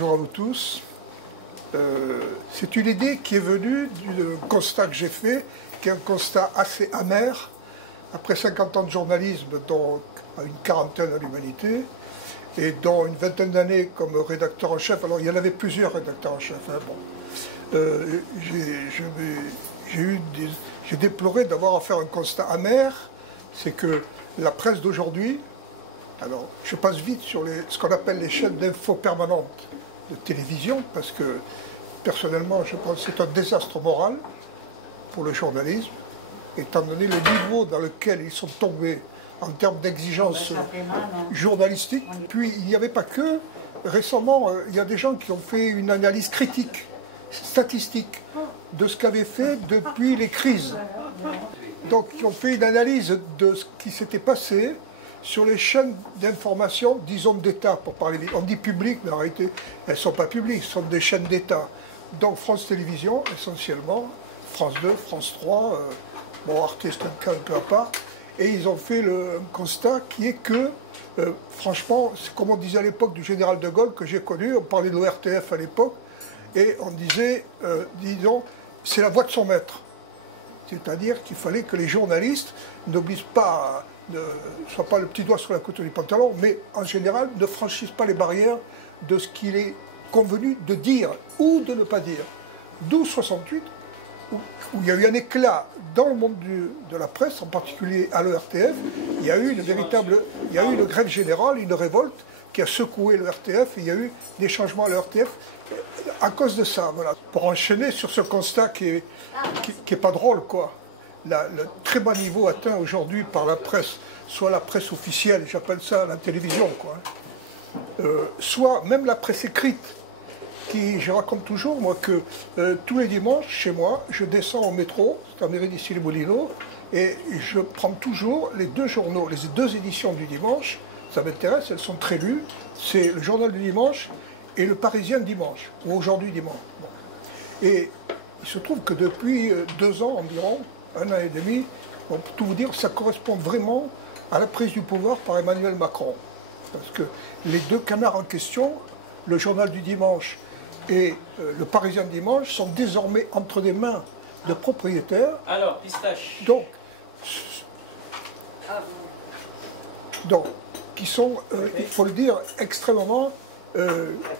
bonjour à vous tous. C'est une idée qui est venue du constat que j'ai fait, qui est un constat assez amer, après 50 ans de journalisme, donc à une quarantaine à l'Humanité, et dont une vingtaine d'années comme rédacteur en chef. Alors il y en avait plusieurs rédacteurs en chef. Hein, bon. J'ai déploré d'avoir à faire un constat amer, c'est que la presse d'aujourd'hui, alors je passe vite sur ce qu'on appelle les chaînes d'infos permanentes de télévision, parce que personnellement je pense que c'est un désastre moral pour le journalisme, étant donné le niveau dans lequel ils sont tombés en termes d'exigences journalistiques. Puis il n'y avait pas que, récemment il y a des gens qui ont fait une analyse critique, statistique, de ce qu'avaient fait depuis les crises. Donc ils ont fait une analyse de ce qui s'était passé sur les chaînes d'information, disons d'État, pour parler vite. On dit public, mais en réalité, elles ne sont pas publiques, ce sont des chaînes d'État. Donc France Télévisions, essentiellement, France 2, France 3, bon, Arte, c'est un cas un peu à part. Et ils ont fait le constat qui est que, franchement, c'est comme on disait à l'époque du général de Gaulle, que j'ai connu, on parlait de l'ORTF à l'époque, et on disait, disons, c'est la voix de son maître. C'est-à-dire qu'il fallait que les journalistes n'obligent pas, ne soient pas le petit doigt sur la couture du pantalon, mais en général ne franchissent pas les barrières de ce qu'il est convenu de dire ou de ne pas dire. D'où 68, où il y a eu un éclat dans le monde de la presse, en particulier à l'ORTF. Il y a eu une grève générale, une révolte qui a secoué l'ORTF, et il y a eu des changements à l'ORTF à cause de ça. Voilà. Pour enchaîner sur ce constat qui est pas drôle, quoi. Le très bas niveau atteint aujourd'hui par la presse, soit la presse officielle, j'appelle ça la télévision, quoi. Soit même la presse écrite, qui, je raconte toujours, moi, que tous les dimanches, chez moi, je descends au métro, c'est à mairie d'ici les Moulineaux, et je prends toujours les deux journaux, les deux éditions du dimanche. Ça m'intéresse, elles sont très lues. C'est le journal du dimanche et le Parisien dimanche, ou aujourd'hui dimanche. Bon. Et il se trouve que depuis 2 ans environ, 1 an et demi, on peut tout vous dire, ça correspond vraiment à la prise du pouvoir par Emmanuel Macron. Parce que les deux canards en question, le journal du dimanche et le Parisien dimanche, sont désormais entre des mains de propriétaires. Alors, pistache. Donc qui sont, il faut le dire, extrêmement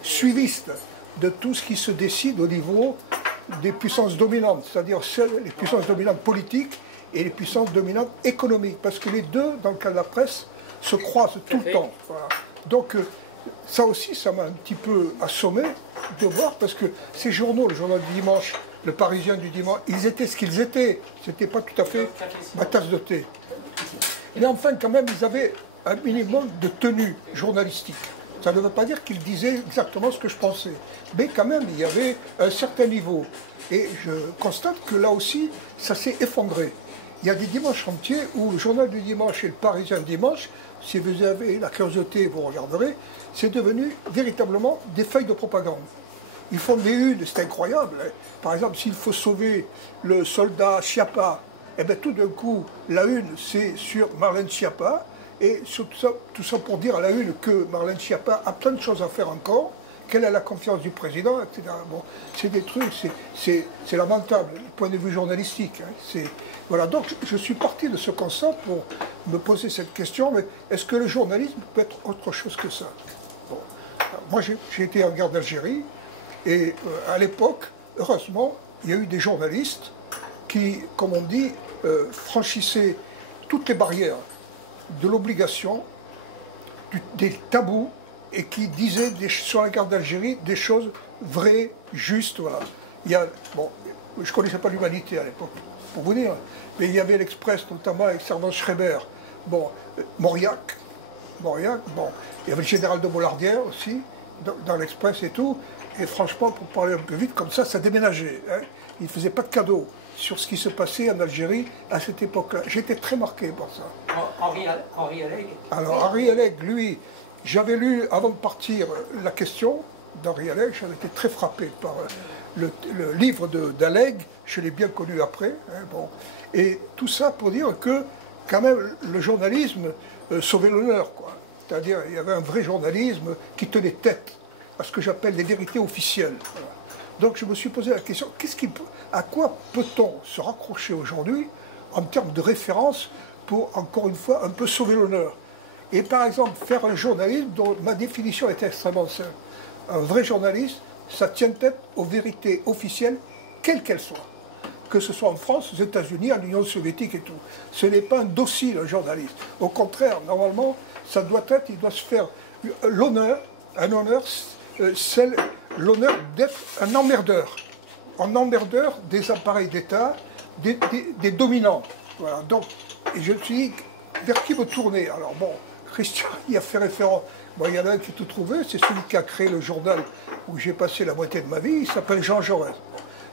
suivistes de tout ce qui se décide au niveau des puissances dominantes, c'est-à-dire les puissances dominantes politiques et les puissances dominantes économiques, parce que les deux, dans le cas de la presse, se croisent tout le temps. Voilà. Donc ça aussi, ça m'a un petit peu assommé de voir, parce que ces journaux, le journal du dimanche, le Parisien du dimanche, ils étaient ce qu'ils étaient. C'était pas tout à fait ma tasse de thé. Mais enfin, quand même, ils avaient un minimum de tenue journalistique. Ça ne veut pas dire qu'ils disaient exactement ce que je pensais. Mais quand même, il y avait un certain niveau. Et je constate que là aussi, ça s'est effondré. Il y a des dimanches entiers où le journal du dimanche et le Parisien dimanche, si vous avez la curiosité, vous regarderez, c'est devenu véritablement des feuilles de propagande. Ils font des unes, c'est incroyable. Hein. Par exemple, s'il faut sauver le soldat Schiappa, eh bien tout d'un coup, la une, c'est sur Marlène Schiappa, et tout ça pour dire à la une que Marlène Schiappa a plein de choses à faire encore, qu'elle a la confiance du président, etc. Bon, c'est des trucs, c'est lamentable, du point de vue journalistique. Hein. Voilà, donc je suis parti de ce constat pour me poser cette question, mais est-ce que le journalisme peut être autre chose que ça? Bon. Moi, j'ai été en guerre d'Algérie, et à l'époque, heureusement, il y a eu des journalistes qui, comme on dit, franchissaient toutes les barrières de l'obligation, des tabous, et qui disaient sur la guerre d'Algérie des choses vraies, justes. Voilà. Bon, je ne connaissais pas l'Humanité à l'époque, pour vous dire, mais il y avait l'Express, notamment avec Servan Schreiber, bon, Mauriac, bon, il y avait le général de Mollardière aussi, dans l'Express et tout, et franchement, pour parler un peu vite, comme ça déménageait. Hein. Il ne faisait pas de cadeaux sur ce qui se passait en Algérie à cette époque-là. J'étais très marqué par ça. Henri Alleg. Alors, Henri Alleg, lui, j'avais lu, avant de partir, La question d'Henri Alleg. J'avais été très frappé par le livre d'Alleg. Je l'ai bien connu après. Hein, bon. Et tout ça pour dire que, quand même, le journalisme sauvait l'honneur, quoi. C'est-à-dire, il y avait un vrai journalisme qui tenait tête à ce que j'appelle les vérités officielles. Voilà. Donc je me suis posé la question, à quoi peut-on se raccrocher aujourd'hui en termes de référence pour, encore une fois, un peu sauver l'honneur? Et par exemple, faire un journalisme dont ma définition est extrêmement simple. Un vrai journaliste, ça tient tête aux vérités officielles, quelles qu'elles soient. Que ce soit en France, aux États-Unis, en Union soviétique et tout. Ce n'est pas un docile, un journaliste. Au contraire, normalement, ça doit être, il doit se faire l'honneur, un honneur, l'honneur d'être un emmerdeur des appareils d'État, des dominants. Voilà. Donc, et je me suis dit, vers qui me tourner? Alors bon, Christian y a fait référence. Bon, il y en a un qui a tout trouvé, c'est celui qui a créé le journal où j'ai passé la moitié de ma vie, il s'appelle Jean Jaurès.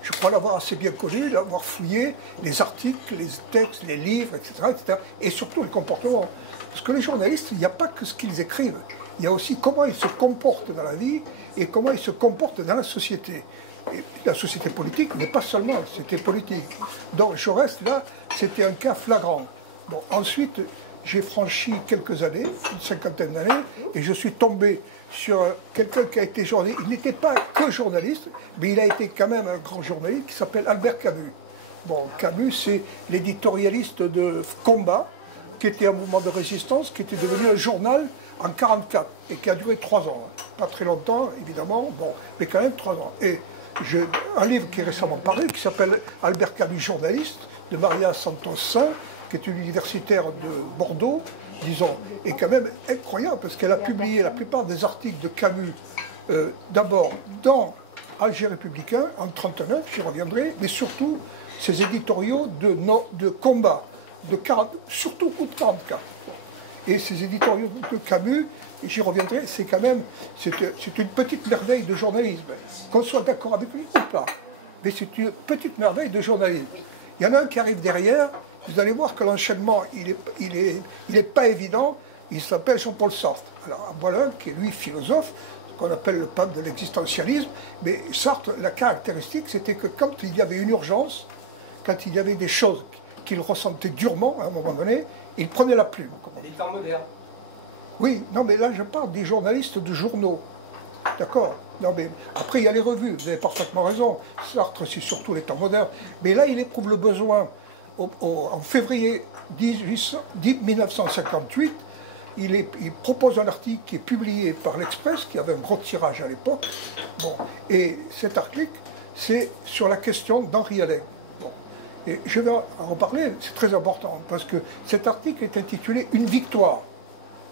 Je crois l'avoir assez bien connu, l'avoir fouillé, les articles, les textes, les livres, etc., etc. Et surtout les comportements. Parce que les journalistes, il n'y a pas que ce qu'ils écrivent, il y a aussi comment ils se comportent dans la vie et comment ils se comportent dans la société. Et la société politique n'est pas seulement la société politique. Donc Jaurès, là, c'était un cas flagrant. Bon, ensuite, j'ai franchi quelques années, une cinquantaine d'années, et je suis tombé sur quelqu'un qui a été journaliste. Il n'était pas que journaliste, mais il a été quand même un grand journaliste qui s'appelle Albert Camus. Bon, Camus, c'est l'éditorialiste de Combat, qui était un mouvement de résistance, qui était devenu un journal en 1944, et qui a duré 3 ans. Pas très longtemps, évidemment, bon, mais quand même 3 ans. Et un livre qui est récemment paru, qui s'appelle Albert Camus, journaliste, de Maria Santos-Saint, qui est une universitaire de Bordeaux, disons, est quand même incroyable, parce qu'elle a publié la plupart des articles de Camus, d'abord dans Alger républicain, en 1939, j'y reviendrai, mais surtout ses éditoriaux de combat, surtout coup de 44. Et ces éditoriaux de Camus, j'y reviendrai, c'est quand même, c'est une petite merveille de journalisme, qu'on soit d'accord avec lui ou pas, mais c'est une petite merveille de journalisme. Il y en a un qui arrive derrière, vous allez voir que l'enchaînement, il est pas évident, il s'appelle Jean-Paul Sartre. Alors, voilà, qui est lui philosophe, qu'on appelle le pape de l'existentialisme, mais Sartre, la caractéristique, c'était que quand il y avait une urgence, quand il y avait des choses qu'il ressentait durement, à un moment donné, il prenait la plume. Les temps modernes. Oui, non, mais là, je parle des journalistes de journaux. D'accord? Non, mais après, il y a les revues, vous avez parfaitement raison. Sartre, c'est surtout les temps modernes. Mais là, il éprouve le besoin, en février 1958, il propose un article qui est publié par l'Express, qui avait un gros tirage à l'époque. Bon, et cet article, c'est sur la question d'Henri Alais. Bon, et je vais en reparler, c'est très important, parce que cet article est intitulé « Une victoire ».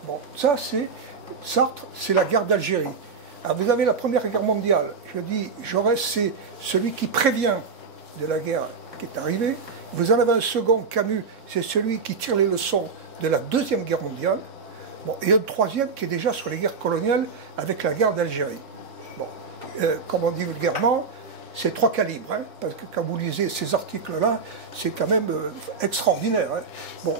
Bon, ça, c'est Sartre, c'est la guerre d'Algérie. Alors, vous avez la Première Guerre mondiale. Je dis, Jaurès, c'est celui qui prévient de la guerre qui est arrivée. Vous en avez un second, Camus, c'est celui qui tire les leçons de la Deuxième Guerre mondiale. Bon, et un troisième qui est déjà sur les guerres coloniales avec la guerre d'Algérie. Bon, comme on dit vulgairement, c'est 3 calibres, hein, parce que quand vous lisez ces articles-là, c'est quand même extraordinaire. Hein. Bon,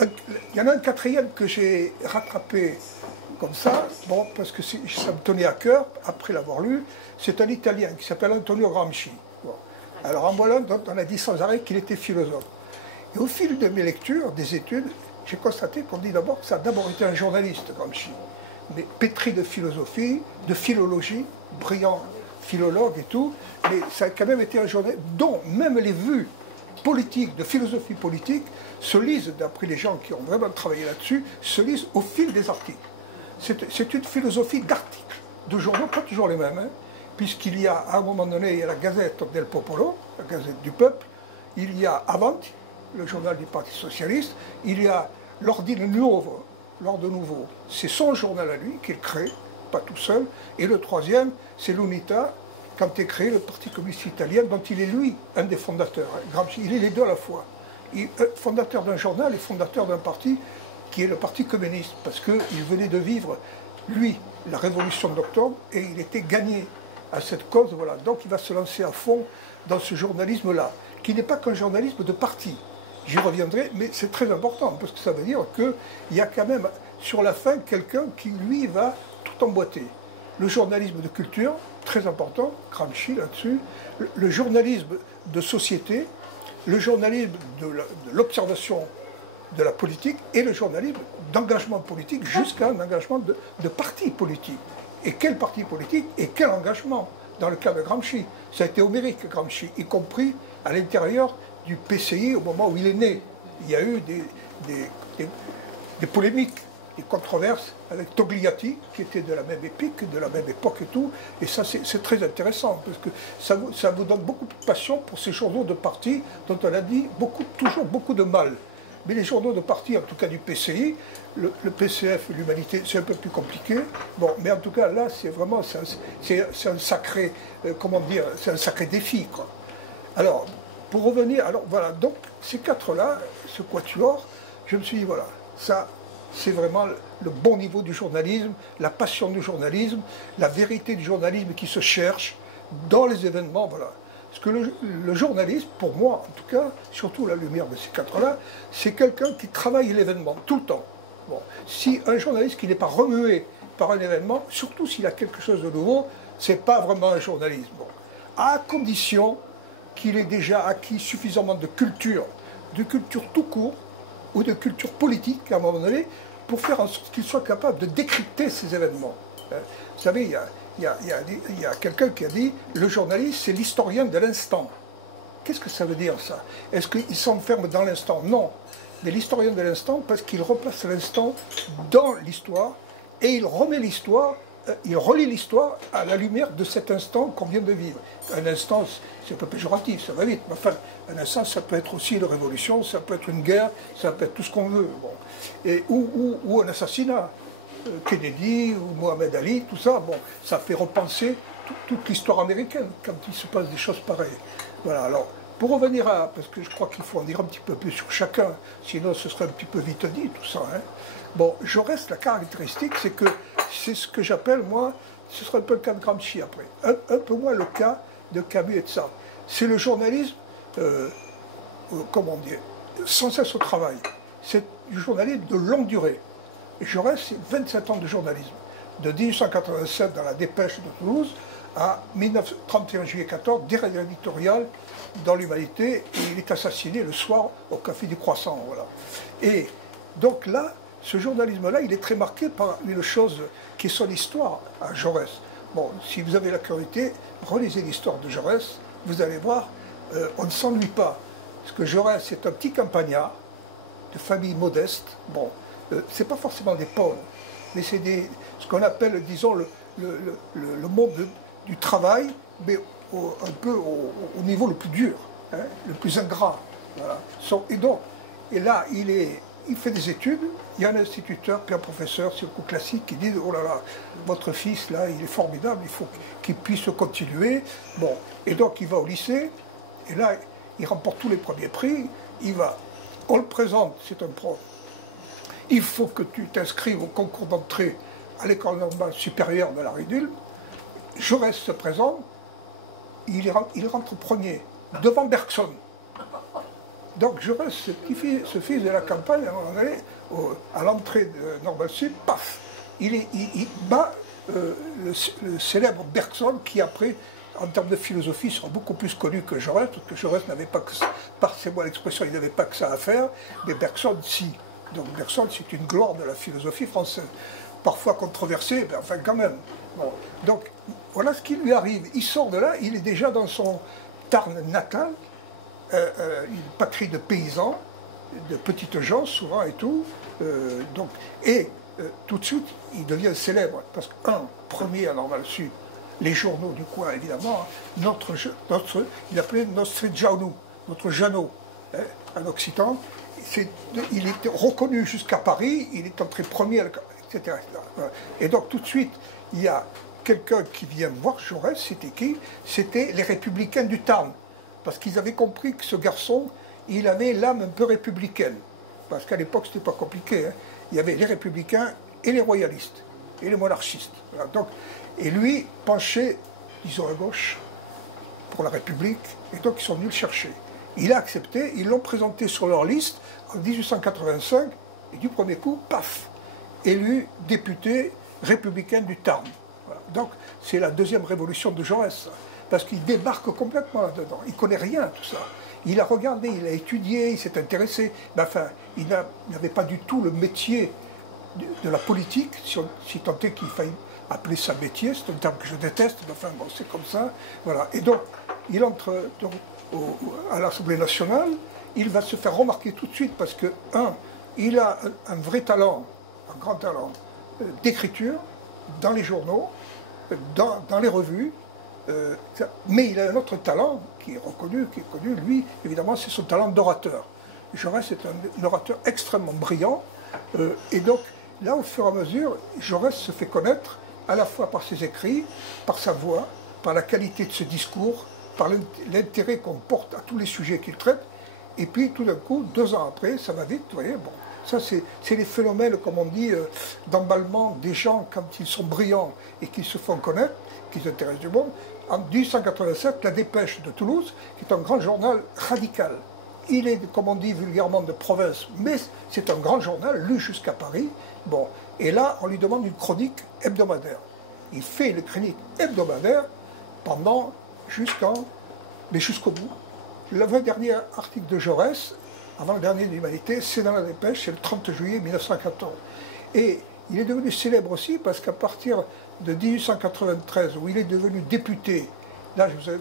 il y en a un quatrième que j'ai rattrapé comme ça, bon, parce que ça me tenait à cœur, après l'avoir lu, c'est un Italien qui s'appelle Antonio Gramsci. Bon. Alors en voilà, on a dit sans arrêt qu'il était philosophe. Et au fil de mes lectures, des études, j'ai constaté qu'on dit d'abord que ça a d'abord été un journaliste, Gramsci, mais pétri de philosophie, de philologie, brillant philologue et tout, mais ça a quand même été un journaliste dont même les vues politiques, de philosophie politique, se lisent, d'après les gens qui ont vraiment travaillé là-dessus, se lisent au fil des articles. C'est une philosophie d'articles, de journaux, pas toujours les mêmes, hein, puisqu'il y a, à un moment donné, il y a la Gazette del Popolo, la Gazette du Peuple, il y a Avanti, le journal du Parti Socialiste, il y a l'Ordine Nuovo, l'Ordre Nouveau, c'est son journal à lui qu'il crée, pas tout seul, et le troisième, c'est l'Unità, quand est créé le Parti communiste italien, dont il est lui un des fondateurs. Hein. Gramsci, il est les deux à la fois. Fondateur d'un journal et fondateur d'un parti qui est le Parti communiste, parce qu'il venait de vivre, lui, la révolution d'octobre, et il était gagné à cette cause. Voilà. Donc il va se lancer à fond dans ce journalisme-là, qui n'est pas qu'un journalisme de parti. J'y reviendrai, mais c'est très important, parce que ça veut dire qu'il y a quand même, sur la fin, quelqu'un qui, lui, va tout emboîter. Le journalisme de culture, très important, Gramsci là-dessus, le journalisme de société, le journalisme de l'observation de la politique et le journalisme d'engagement politique jusqu'à un engagement de parti politique. Et quel parti politique et quel engagement dans le cas de Gramsci. Ça a été homérique, Gramsci, y compris à l'intérieur du PCI au moment où il est né. Il y a eu des polémiques, des controverses avec Togliatti, qui était de la même épique, de la même époque et tout. Et ça, c'est très intéressant, parce que ça vous donne beaucoup de passion pour ces journaux de parti dont on a dit toujours beaucoup de mal. Mais les journaux de parti, en tout cas du PCI, le PCF, l'Humanité, c'est un peu plus compliqué. Bon, mais en tout cas, là, c'est vraiment c'est un sacré, comment dire, c'est un sacré défi, quoi. Alors, pour revenir, alors voilà, donc ces quatre-là, ce quatuor, je me suis dit, voilà, ça, c'est vraiment le bon niveau du journalisme, la passion du journalisme, la vérité du journalisme qui se cherche dans les événements, voilà. Parce que le journaliste, pour moi en tout cas, surtout à la lumière de ces quatre-là, c'est quelqu'un qui travaille l'événement tout le temps. Bon. Si un journaliste qui n'est pas remué par un événement, surtout s'il a quelque chose de nouveau, c'est pas vraiment un journalisme. Bon. À condition qu'il ait déjà acquis suffisamment de culture tout court, ou de culture politique à un moment donné, pour faire en sorte qu'il soit capable de décrypter ces événements. Vous savez, il y a quelqu'un qui a dit « le journaliste, c'est l'historien de l'instant ». Qu'est-ce que ça veut dire, ça? Est-ce qu'il s'enferme dans l'instant? Non. Mais l'historien de l'instant, parce qu'il replace l'instant dans l'histoire, et il remet l'histoire, il relie l'histoire à la lumière de cet instant qu'on vient de vivre. Un instant, c'est un peu péjoratif, ça va vite, mais enfin, un instant, ça peut être aussi une révolution, ça peut être une guerre, ça peut être tout ce qu'on veut. Bon. Et, ou un assassinat. Kennedy ou Mohamed Ali, tout ça, bon, ça fait repenser toute l'histoire américaine quand il se passe des choses pareilles. Voilà, alors, pour revenir à, parce que je crois qu'il faut en dire un petit peu plus sur chacun, sinon ce serait un petit peu vite dit tout ça. Hein. Bon, Jaurès, la caractéristique, c'est que c'est ce que j'appelle, moi, ce serait un peu le cas de Gramsci après, un peu moins le cas de Camus et de ça. C'est le journalisme, comment dire, sans cesse au travail. C'est du journalisme de longue durée. Et Jaurès, c'est 27 ans de journalisme. De 1887 dans la Dépêche de Toulouse à 31 juillet 14, directeur éditorial dans l'Humanité, et il est assassiné le soir au Café du Croissant. Voilà. Et donc là, ce journalisme-là, il est très marqué par une chose qui est son histoire à Jaurès. Bon, si vous avez la curiosité, relisez l'histoire de Jaurès, vous allez voir, on ne s'ennuie pas. Parce que Jaurès, c'est un petit campagnard, de famille modeste. Bon, c'est pas forcément des pauvres, mais c'est ce qu'on appelle, disons, le monde du travail, mais un peu au niveau le plus dur, hein, le plus ingrat. Voilà. Et là, il fait des études, il y a un instituteur, puis un professeur sur le coup classique qui dit « Oh là là, votre fils, là, il est formidable, il faut qu'il puisse continuer. » Bon, et donc il va au lycée, et là, il remporte tous les premiers prix, on le présente, c'est un prof. Il faut que tu t'inscrives au concours d'entrée à l'école normale supérieure de la Rédule. Jaurès se présente, il rentre premier, devant Bergson. Donc Jaurès, ce fils de la campagne, à l'entrée de Normale Sud, paf, il bat le célèbre Bergson qui après, en termes de philosophie, sera beaucoup plus connu que Jaurès, parce que Jaurès n'avait pas que ça, passez-moi l'expression, il n'avait pas que ça à faire, mais Bergson, si. Donc Bergson, c'est une gloire de la philosophie française. Parfois controversée, mais enfin quand même. Bon. Donc voilà ce qui lui arrive. Il sort de là, il est déjà dans son Tarn natal, une patrie de paysans, de petites gens souvent et tout. Tout de suite, il devient célèbre. Parce premier à Normale Sud, les journaux du coin évidemment, il appelait notre Jeannot, notre Jeannot, hein, en occitan. Il était reconnu jusqu'à Paris, il est entré premier, etc. Et donc tout de suite, il y a quelqu'un qui vient voir Jaurès, c'était qui? C'était les Républicains du Tarn. Parce qu'ils avaient compris que ce garçon, il avait l'âme un peu républicaine. Parce qu'à l'époque, c'était pas compliqué. Hein. Il y avait les Républicains et les royalistes, et les monarchistes. Voilà. Donc, et lui penchait, disons, à gauche, pour la République, et donc ils sont venus le chercher. Il a accepté, ils l'ont présenté sur leur liste en 1885, et du premier coup, paf, élu député républicain du Tarn. Voilà. Donc c'est la deuxième révolution de Jaurès, parce qu'il débarque complètement là-dedans. Il ne connaît rien, tout ça. Il a regardé, il a étudié, il s'est intéressé, mais enfin, il n'avait pas du tout le métier de la politique, si tant est qu'il faille appeler ça métier, c'est un terme que je déteste, mais enfin bon, c'est comme ça. Voilà. Et donc, il entre donc, à l'Assemblée nationale, il va se faire remarquer tout de suite parce que, il a un vrai talent, un grand talent d'écriture, dans les journaux, dans les revues, mais il a un autre talent qui est reconnu, qui est connu, lui, évidemment, c'est son talent d'orateur. Jaurès est un orateur extrêmement brillant, et donc, là, au fur et à mesure, Jaurès se fait connaître à la fois par ses écrits, par sa voix, par la qualité de ce discours, par l'intérêt qu'on porte à tous les sujets qu'il traite, et puis tout d'un coup, 2 ans après, ça va vite, vous voyez, bon. Ça, c'est les phénomènes, comme on dit, d'emballement des gens quand ils sont brillants et qu'ils se font connaître, qu'ils intéressent du monde. En 1887, La Dépêche de Toulouse, qui est un grand journal radical. Il est, comme on dit vulgairement, de province, mais c'est un grand journal, lu jusqu'à Paris. Bon, et là, on lui demande une chronique hebdomadaire. Il fait une chronique hebdomadaire jusqu'au bout. Le dernier article de Jaurès, avant le dernier de l'Humanité, c'est dans La Dépêche, c'est le 30 juillet 1914. Et il est devenu célèbre aussi parce qu'à partir de 1893, où il est devenu député, là je vais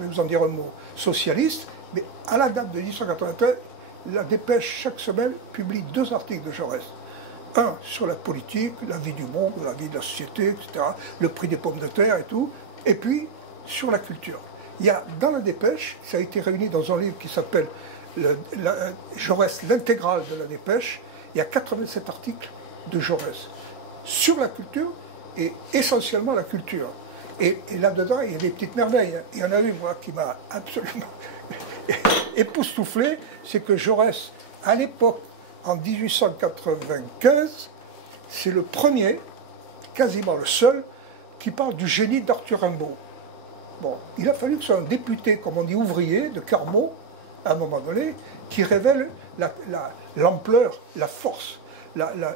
vous en dire un mot, socialiste, mais à la date de 1893, La Dépêche, chaque semaine, publie 2 articles de Jaurès. Un sur la politique, la vie du monde, la vie de la société, etc., le prix des pommes de terre et tout, et puis sur la culture. Il y a, dans La Dépêche, ça a été réuni dans un livre qui s'appelle Jaurès, l'intégrale de La Dépêche, il y a 87 articles de Jaurès sur la culture et essentiellement la culture. Et là-dedans, il y a des petites merveilles. Il y en a une, moi, qui m'a absolument époustouflé, c'est que Jaurès, à l'époque, en 1895, c'est le premier, quasiment le seul, qui parle du génie d'Arthur Rimbaud. Bon, il a fallu que ce soit un député, comme on dit, ouvrier, de Carmaux, à un moment donné, qui révèle l'ampleur, la force, la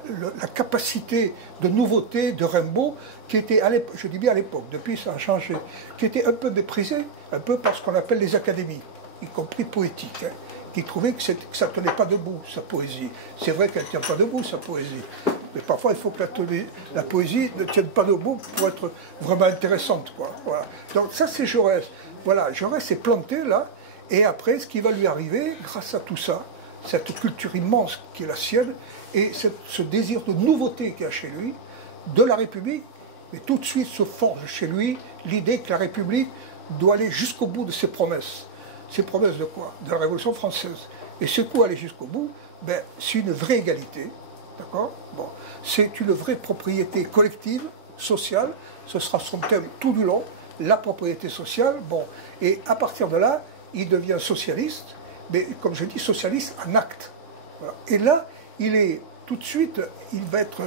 capacité de nouveauté de Rimbaud, qui était, je dis bien à l'époque, depuis ça a changé, qui était un peu méprisé, un peu par ce qu'on appelle les académies, y compris poétiques, hein, qui trouvaient que ça ne tenait pas debout, sa poésie. C'est vrai qu'elle ne tient pas debout, sa poésie. Mais parfois, il faut que la poésie ne tienne pas debout pour être vraiment intéressante, quoi. Voilà. Donc ça, c'est Jaurès. Voilà, Jaurès est planté là, et après, ce qui va lui arriver, grâce à tout ça, cette culture immense qui est la sienne, et ce désir de nouveauté qu'il y a chez lui, de la République, mais tout de suite se forge chez lui l'idée que la République doit aller jusqu'au bout de ses promesses. Ses promesses de quoi? De la Révolution française. Et ce coup, aller jusqu'au bout, ben, c'est une vraie égalité, d'accord? Bon, c'est une vraie propriété collective, sociale, ce sera son thème tout du long, la propriété sociale, bon, et à partir de là, il devient socialiste, mais comme je dis, socialiste en acte. Voilà. Et là, il est tout de suite, il va être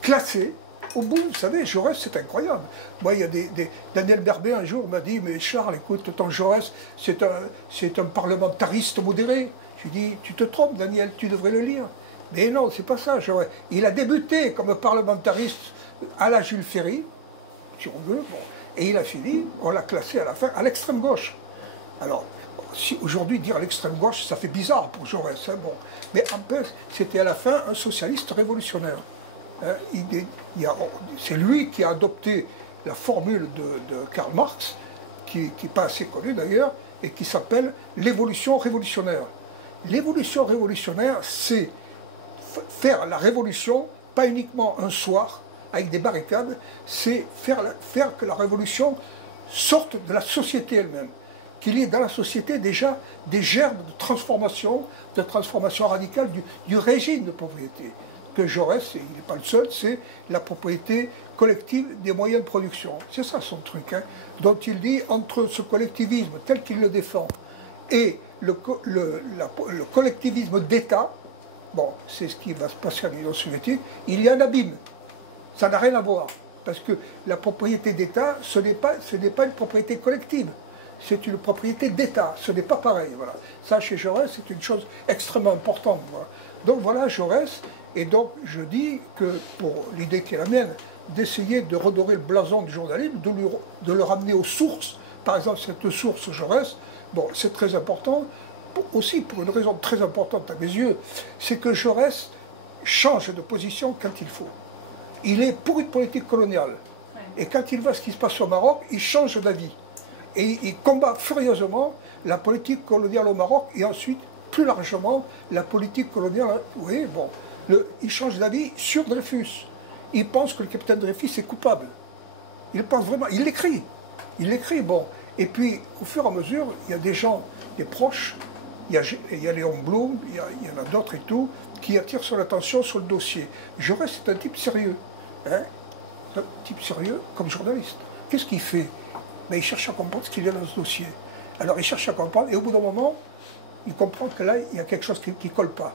classé au bout. Vous savez, Jaurès, c'est incroyable. Moi, il y a Daniel Berbet un jour m'a dit, mais Charles, écoute, ton Jaurès, c'est un parlementariste modéré. Je lui dis, tu te trompes, Daniel, tu devrais le lire. Mais non, c'est pas ça, Jaurès. Il a débuté comme parlementariste à la Jules Ferry, si on veut, bon, et il a fini, on l'a classé à la fin, à l'extrême gauche. Alors, si aujourd'hui dire à l'extrême gauche, ça fait bizarre pour Jaurès, hein, bon. Mais en fait, c'était à la fin un socialiste révolutionnaire. Hein, c'est lui qui a adopté la formule de Karl Marx, qui n'est pas assez connue d'ailleurs, et qui s'appelle l'évolution révolutionnaire. L'évolution révolutionnaire, c'est faire la révolution, pas uniquement un soir, avec des barricades, c'est faire que la révolution sorte de la société elle-même. Qu'il y ait dans la société déjà des germes de transformation radicale du régime de propriété. Que Jaurès, il n'est pas le seul, c'est la propriété collective des moyens de production. C'est ça son truc, hein, dont il dit, entre ce collectivisme tel qu'il le défend et le collectivisme d'État, bon, c'est ce qui va se passer à l'Union soviétique, il y a un abîme. Ça n'a rien à voir. Parce que la propriété d'État, ce n'est pas une propriété collective. C'est une propriété d'État. Ce n'est pas pareil. Voilà. Ça, chez Jaurès, c'est une chose extrêmement importante. Voilà. Donc voilà Jaurès. Et donc, je dis que, pour l'idée qui est la mienne, d'essayer de redorer le blason du journalisme, de le ramener aux sources. Par exemple, cette source Jaurès, bon, c'est très important. Aussi, pour une raison très importante à mes yeux, c'est que Jaurès change de position quand il faut. Il est pour une politique coloniale. Et quand il voit ce qui se passe au Maroc, il change d'avis. Et il combat furieusement la politique coloniale au Maroc et ensuite, plus largement, la politique coloniale. Oui, bon. Il change d'avis sur Dreyfus. Il pense que le capitaine Dreyfus est coupable. Il pense vraiment. Il l'écrit. Il l'écrit, bon. Et puis, au fur et à mesure, il y a des gens, des proches, il y a Léon Blum, il y en a d'autres et tout, qui attirent son attention sur le dossier. Jaurès, c'est un type sérieux. Hein, un type sérieux comme journaliste. Qu'est-ce qu'il fait? Mais il cherche à comprendre ce qu'il y a dans ce dossier. Alors il cherche à comprendre, et au bout d'un moment, il comprend que là, il y a quelque chose qui ne colle pas.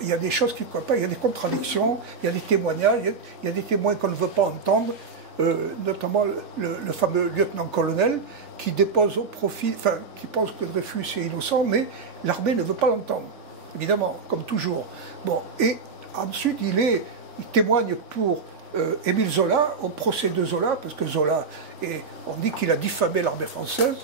Il y a des choses qui ne collent pas, il y a des contradictions, il y a des témoignages, il y a des témoins qu'on ne veut pas entendre, notamment le fameux lieutenant-colonel qui dépose au profit, enfin, qui pense que Dreyfus est innocent, mais l'armée ne veut pas l'entendre, évidemment, comme toujours. Bon, et ensuite, il témoigne pour Émile Zola, au procès de Zola, parce que Zola, on dit qu'il a diffamé l'armée française,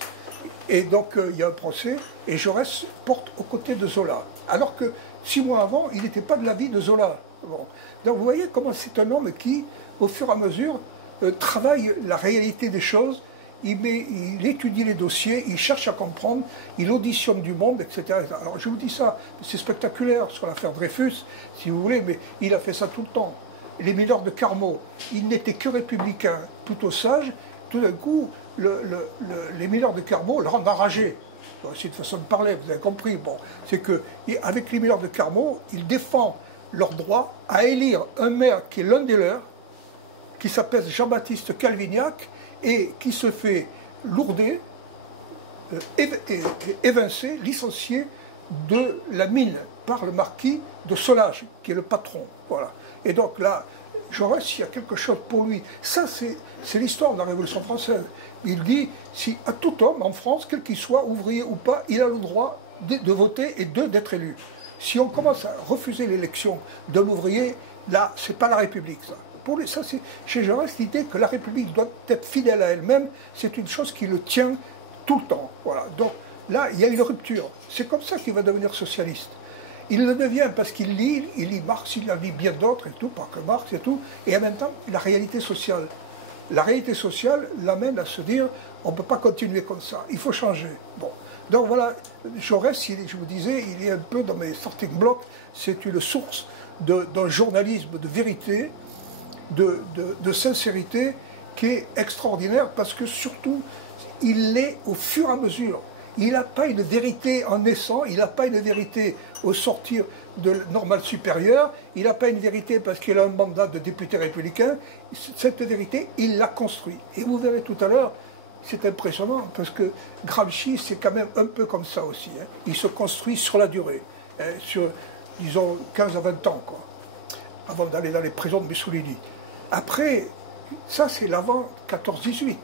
et donc il y a un procès, et Jaurès porte aux côtés de Zola. Alors que 6 mois avant, il n'était pas de l'avis de Zola. Bon. Donc vous voyez comment c'est un homme qui, au fur et à mesure, travaille la réalité des choses, il étudie les dossiers, il cherche à comprendre, il auditionne du monde, etc. Alors je vous dis ça, c'est spectaculaire sur l'affaire Dreyfus, si vous voulez, mais il a fait ça tout le temps. Les mineurs de Carmaux, ils n'étaient que républicains, plutôt sages. Tout d'un coup, les mineurs de Carmaux le rendent enragé. C'est une façon de parler, vous avez compris. Bon, c'est qu'avec les mineurs de Carmaux, ils défendent leur droit à élire un maire qui est l'un des leurs, qui s'appelle Jean-Baptiste Calvignac, et qui se fait lourder, évincer, licencier de la mine par le marquis de Solage, qui est le patron. Voilà. Et donc là, Jaurès, il y a quelque chose pour lui. Ça, c'est l'histoire de la Révolution française. Il dit, si à tout homme en France, quel qu'il soit, ouvrier ou pas, il a le droit de voter et d'être élu. Si on commence à refuser l'élection d'un ouvrier, là, c'est pas la République, ça. Ça, c'est chez Jaurès l'idée que la République doit être fidèle à elle-même, c'est une chose qui le tient tout le temps. Voilà. Donc là, il y a une rupture. C'est comme ça qu'il va devenir socialiste. Il le devient parce qu'il lit Marx, il en lit bien d'autres et tout, pas que Marx et tout, et en même temps, la réalité sociale. La réalité sociale l'amène à se dire, on ne peut pas continuer comme ça, il faut changer. Bon. Donc voilà, Jaurès, je vous disais, il est un peu dans mes starting blocks, c'est une source d'un journalisme de vérité, de sincérité qui est extraordinaire parce que surtout, il l'est au fur et à mesure. Il n'a pas une vérité en naissant, il n'a pas une vérité au sortir de normale supérieure, il n'a pas une vérité parce qu'il a un mandat de député républicain. Cette vérité, il l'a construit. Et vous verrez tout à l'heure, c'est impressionnant parce que Gramsci, c'est quand même un peu comme ça aussi. Hein. Il se construit sur la durée, hein, sur, disons, 15 à 20 ans, quoi, avant d'aller dans les prisons de Mussolini. Après, ça c'est l'avant 14-18.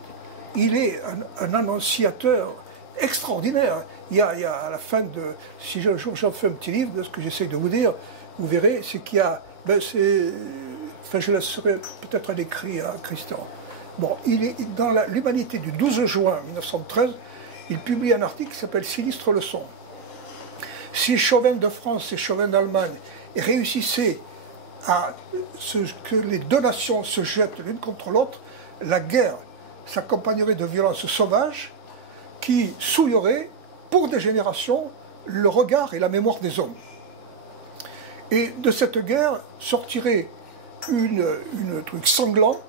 Il est un annonciateur extraordinaire. Il y a à la fin de... Si un jour j'en fais un petit livre de ce que j'essaie de vous dire, vous verrez, c'est qu'il y a... Enfin, je laisserai peut-être un écrit à Christian. Bon, il est dans l'Humanité du 12 juin 1913, il publie un article qui s'appelle « Sinistre leçon ». Si Chauvin de France et Chauvin d'Allemagne réussissaient à ce que les deux nations se jettent l'une contre l'autre, la guerre s'accompagnerait de violences sauvages qui souilleraient pour des générations le regard et la mémoire des hommes. Et de cette guerre sortirait un truc sanglant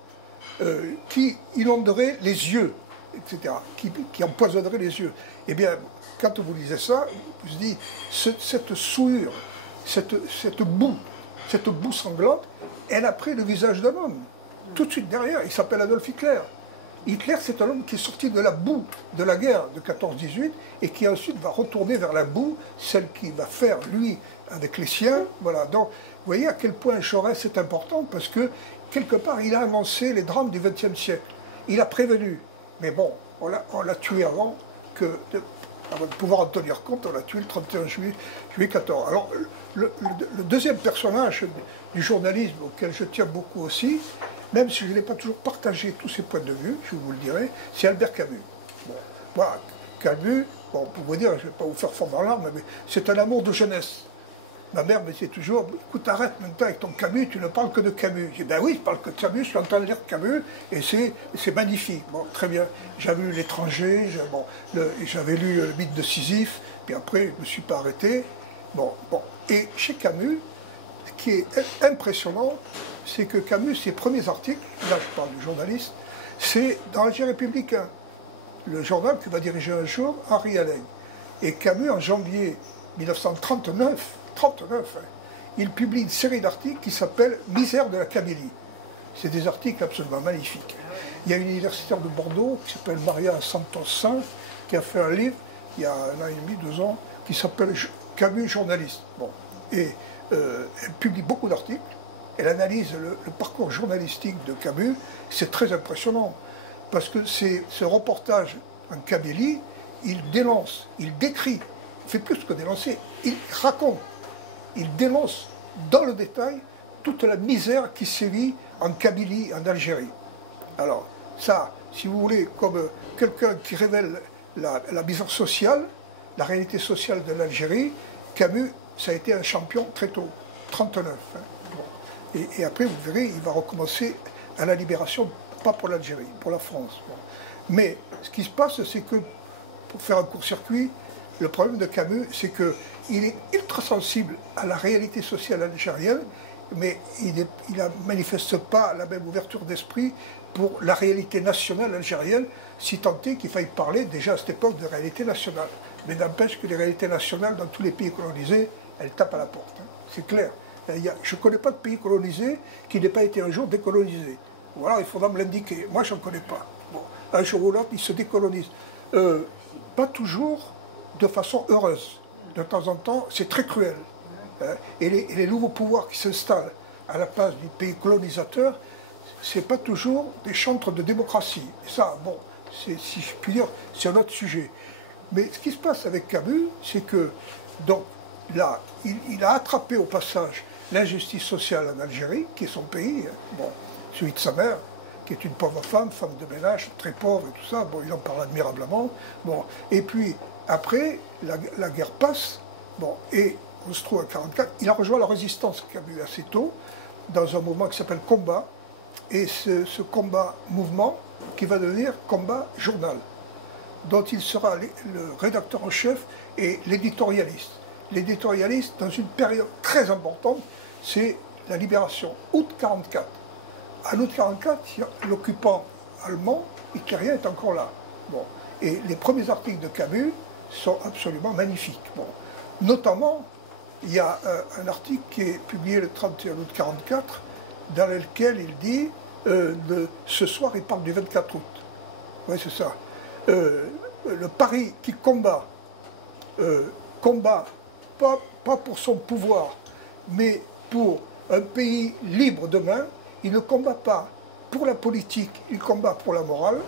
qui inonderait les yeux, etc., qui empoisonnerait les yeux. Eh bien, quand vous lisez ça, vous dites, cette souillure, cette boue sanglante, elle a pris le visage d'un homme. Tout de suite derrière, il s'appelle Adolf Hitler. Hitler, c'est un homme qui est sorti de la boue de la guerre de 14-18 et qui ensuite va retourner vers la boue, celle qu'il va faire, lui, avec les siens. Voilà. Donc, vous voyez à quel point Jaurès est important parce que, quelque part, il a annoncé les drames du XXe siècle. Il a prévenu. Mais bon, on l'a tué avant de pouvoir en tenir compte, on l'a tué le 31 juillet 14. Alors, le deuxième personnage du journalisme auquel je tiens beaucoup aussi, même si je n'ai pas toujours partagé tous ses points de vue, je vous le dirai, c'est Albert Camus. Bon, voilà, Camus, bon, pour vous dire, je ne vais pas vous faire fondre dans l'arme, mais c'est un amour de jeunesse. Ma mère me disait toujours, écoute, arrête maintenant avec ton Camus, tu ne parles que de Camus. J'ai dit, ben oui, je parle que de Camus, je suis en train de lire Camus, et c'est magnifique. Bon, très bien. J'avais lu L'étranger, j'avais lu Le mythe de Sisyphe, puis après, je ne me suis pas arrêté. Bon. Et chez Camus, ce qui est impressionnant, c'est que Camus, ses premiers articles, là je parle du journaliste, c'est dans l'Alger républicain, le journal que va diriger un jour Henri Alaigne. Et Camus, en janvier 1939, il publie une série d'articles qui s'appelle « Misère de la Kabylie ». C'est des articles absolument magnifiques. Il y a une universitaire de Bordeaux qui s'appelle Maria Santos-Saint, qui a fait un livre, il y a 1 an et demi, 2 ans, qui s'appelle « Camus journaliste ». Bon. Et elle publie beaucoup d'articles, elle analyse le parcours journalistique de Camus, c'est très impressionnant, parce que ce reportage en Kabylie, il dénonce, il décrit, il fait plus que dénoncer, il raconte, il dénonce dans le détail toute la misère qui sévit en Kabylie, en Algérie. Alors, ça, si vous voulez, comme quelqu'un qui révèle la misère sociale, la réalité sociale de l'Algérie, Camus, ça a été un champion très tôt, 39. Hein. Bon. Et après, vous verrez, il va recommencer à la libération, pas pour l'Algérie, pour la France. Bon. Mais ce qui se passe, c'est que, pour faire un court-circuit, le problème de Camus, c'est qu'il est ultra sensible à la réalité sociale algérienne, mais il ne manifeste pas la même ouverture d'esprit pour la réalité nationale algérienne, si tant est qu'il faille parler déjà à cette époque de réalité nationale. Mais n'empêche que les réalités nationales dans tous les pays colonisés, elles tapent à la porte. Hein. C'est clair. Je ne connais pas de pays colonisé qui n'ait pas été un jour décolonisé. Ou alors il faudra me l'indiquer. Moi, je n'en connais pas. Bon, un jour ou l'autre, ils se décolonisent. Pas toujours de façon heureuse. De temps en temps, c'est très cruel. Hein. Et les nouveaux pouvoirs qui s'installent à la place du pays colonisateur, ce n'est pas toujours des chantres de démocratie. Et ça, bon, si je puis dire, c'est un autre sujet. Mais ce qui se passe avec Camus, c'est que, donc, là, il a attrapé au passage l'injustice sociale en Algérie, qui est son pays, hein. Bon, celui de sa mère, qui est une pauvre femme de ménage, très pauvre et tout ça, bon, il en parle admirablement. Bon, et puis, après, la guerre passe, bon, et on se trouve en 1944, il a rejoint la résistance Camus assez tôt, dans un mouvement qui s'appelle Combat, et ce combat-mouvement qui va devenir Combat Journal, dont il sera le rédacteur en chef et l'éditorialiste. L'éditorialiste, dans une période très importante, c'est la libération, août 1944. En août 1944, l'occupant allemand, hitlérien, est encore là. Bon. Et les premiers articles de Camus sont absolument magnifiques. Bon. Notamment, il y a un article qui est publié le 31 août 1944, dans lequel il dit, ce soir, il parle du 24 août. Oui, c'est ça. Le Paris qui combat, pas pour son pouvoir, mais pour un pays libre demain, il ne combat pas pour la politique, il combat pour la morale,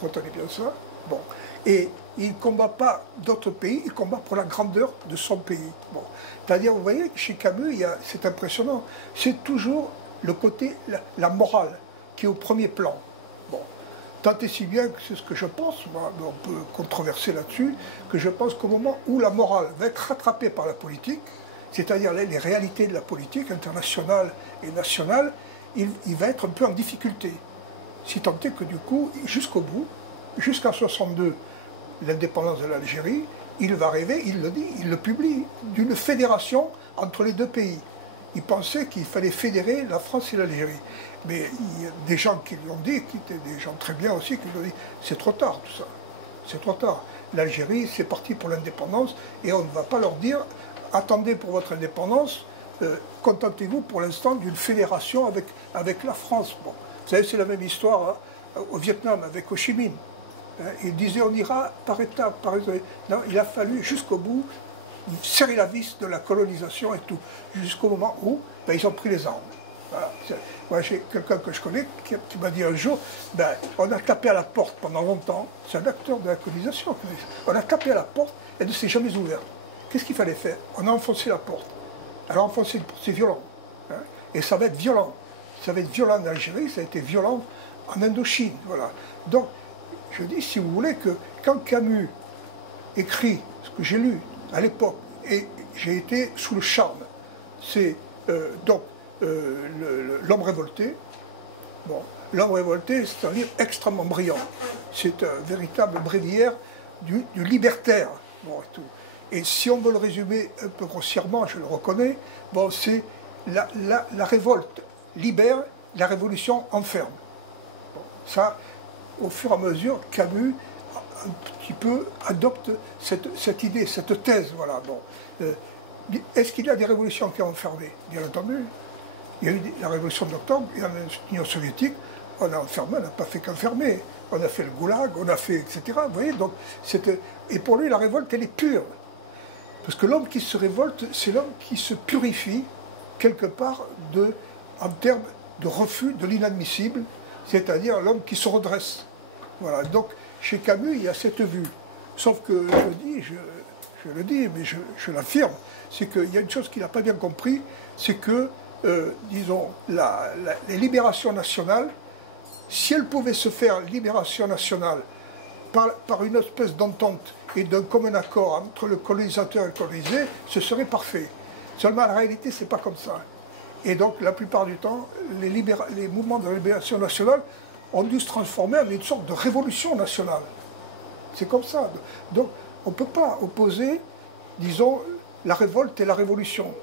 retenez bien ça, bon, et il ne combat pas d'autres pays, il combat pour la grandeur de son pays. Bon. C'est-à-dire, vous voyez, chez Camus, c'est impressionnant, c'est toujours le côté, la morale, qui est au premier plan. Bon. Tant et si bien que c'est ce que je pense, on peut controverser là-dessus, que je pense qu'au moment où la morale va être rattrapée par la politique, c'est-à-dire les réalités de la politique internationale et nationale, il va être un peu en difficulté. Si tant est que du coup, jusqu'au bout, jusqu'en 1962, l'indépendance de l'Algérie, il va rêver, il le dit, il le publie, d'une fédération entre les deux pays. Il pensait qu'il fallait fédérer la France et l'Algérie. Mais il y a des gens qui l'ont dit, qui étaient des gens très bien aussi, qui l'ont dit, c'est trop tard tout ça. C'est trop tard. L'Algérie, c'est parti pour l'indépendance, et on ne va pas leur dire, attendez pour votre indépendance, contentez-vous pour l'instant d'une fédération avec la France. Bon. Vous savez, c'est la même histoire hein, au Vietnam avec Ho Chi Minh. Hein, il disait on ira par étapes, par étapes. Non, il a fallu jusqu'au bout serrer la vis de la colonisation et tout, jusqu'au moment où ils ont pris les armes. Voilà. Moi, j'ai quelqu'un que je connais qui m'a dit un jour, on a tapé à la porte pendant longtemps, c'est un acteur de la colonisation, on a tapé à la porte, elle ne s'est jamais ouverte. Qu'est-ce qu'il fallait faire? On a enfoncé la porte. Alors enfoncer la porte, c'est violent. Hein, et ça va être violent. Ça va être violent en Algérie, ça a été violent en Indochine. Voilà. Donc, je dis, si vous voulez, que quand Camus écrit ce que j'ai lu à l'époque, et j'ai été sous le charme. C'est donc L'homme révolté. Bon, L'homme révolté, c'est un livre extrêmement brillant. C'est un véritable bréviaire du libertaire. Bon, et tout. Et si on veut le résumer un peu grossièrement, je le reconnais, bon, c'est la révolte libère, la révolution enferme. Bon, ça, au fur et à mesure, Camus un petit peu adopte cette idée, cette thèse. Voilà, bon. Est-ce qu'il y a des révolutions qui ont enfermé? Bien entendu. Il y a eu la révolution d'octobre, et en Union soviétique, on a enfermé, on n'a pas fait qu'enfermer. On a fait le goulag, on a fait, etc. Vous voyez, donc, et pour lui, la révolte, elle est pure. Parce que l'homme qui se révolte, c'est l'homme qui se purifie, quelque part, en termes de refus de l'inadmissible, c'est-à-dire l'homme qui se redresse. Voilà, donc, chez Camus, il y a cette vue. Sauf que, je le dis, mais je l'affirme, c'est qu'il y a une chose qu'il n'a pas bien compris, c'est que, disons, les libérations nationales, si elles pouvaient se faire, libération nationale, par une espèce d'entente et d'un commun accord entre le colonisateur et le colonisé, ce serait parfait. Seulement, la réalité, c'est pas comme ça. Et donc, la plupart du temps, les mouvements de libération nationale ont dû se transformer en une sorte de révolution nationale. C'est comme ça. Donc, on ne peut pas opposer, disons, la révolte et la révolution.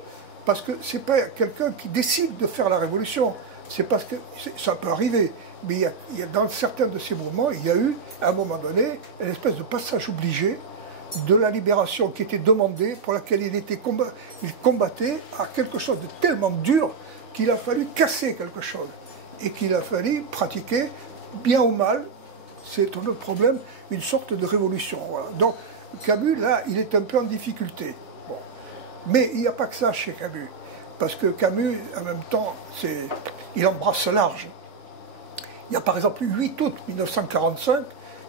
Parce que ce n'est pas quelqu'un qui décide de faire la révolution. C'est parce que ça peut arriver. Mais dans certains de ces mouvements, il y a eu, à un moment donné, une espèce de passage obligé de la libération qui était demandée, pour laquelle il combattait à quelque chose de tellement dur qu'il a fallu casser quelque chose. Et qu'il a fallu pratiquer, bien ou mal, c'est un autre problème, une sorte de révolution. Voilà. Donc Camus, là, il est un peu en difficulté. Bon. Mais il n'y a pas que ça chez Camus. Parce que Camus, en même temps, il embrasse large. Il y a par exemple 8 août 1945,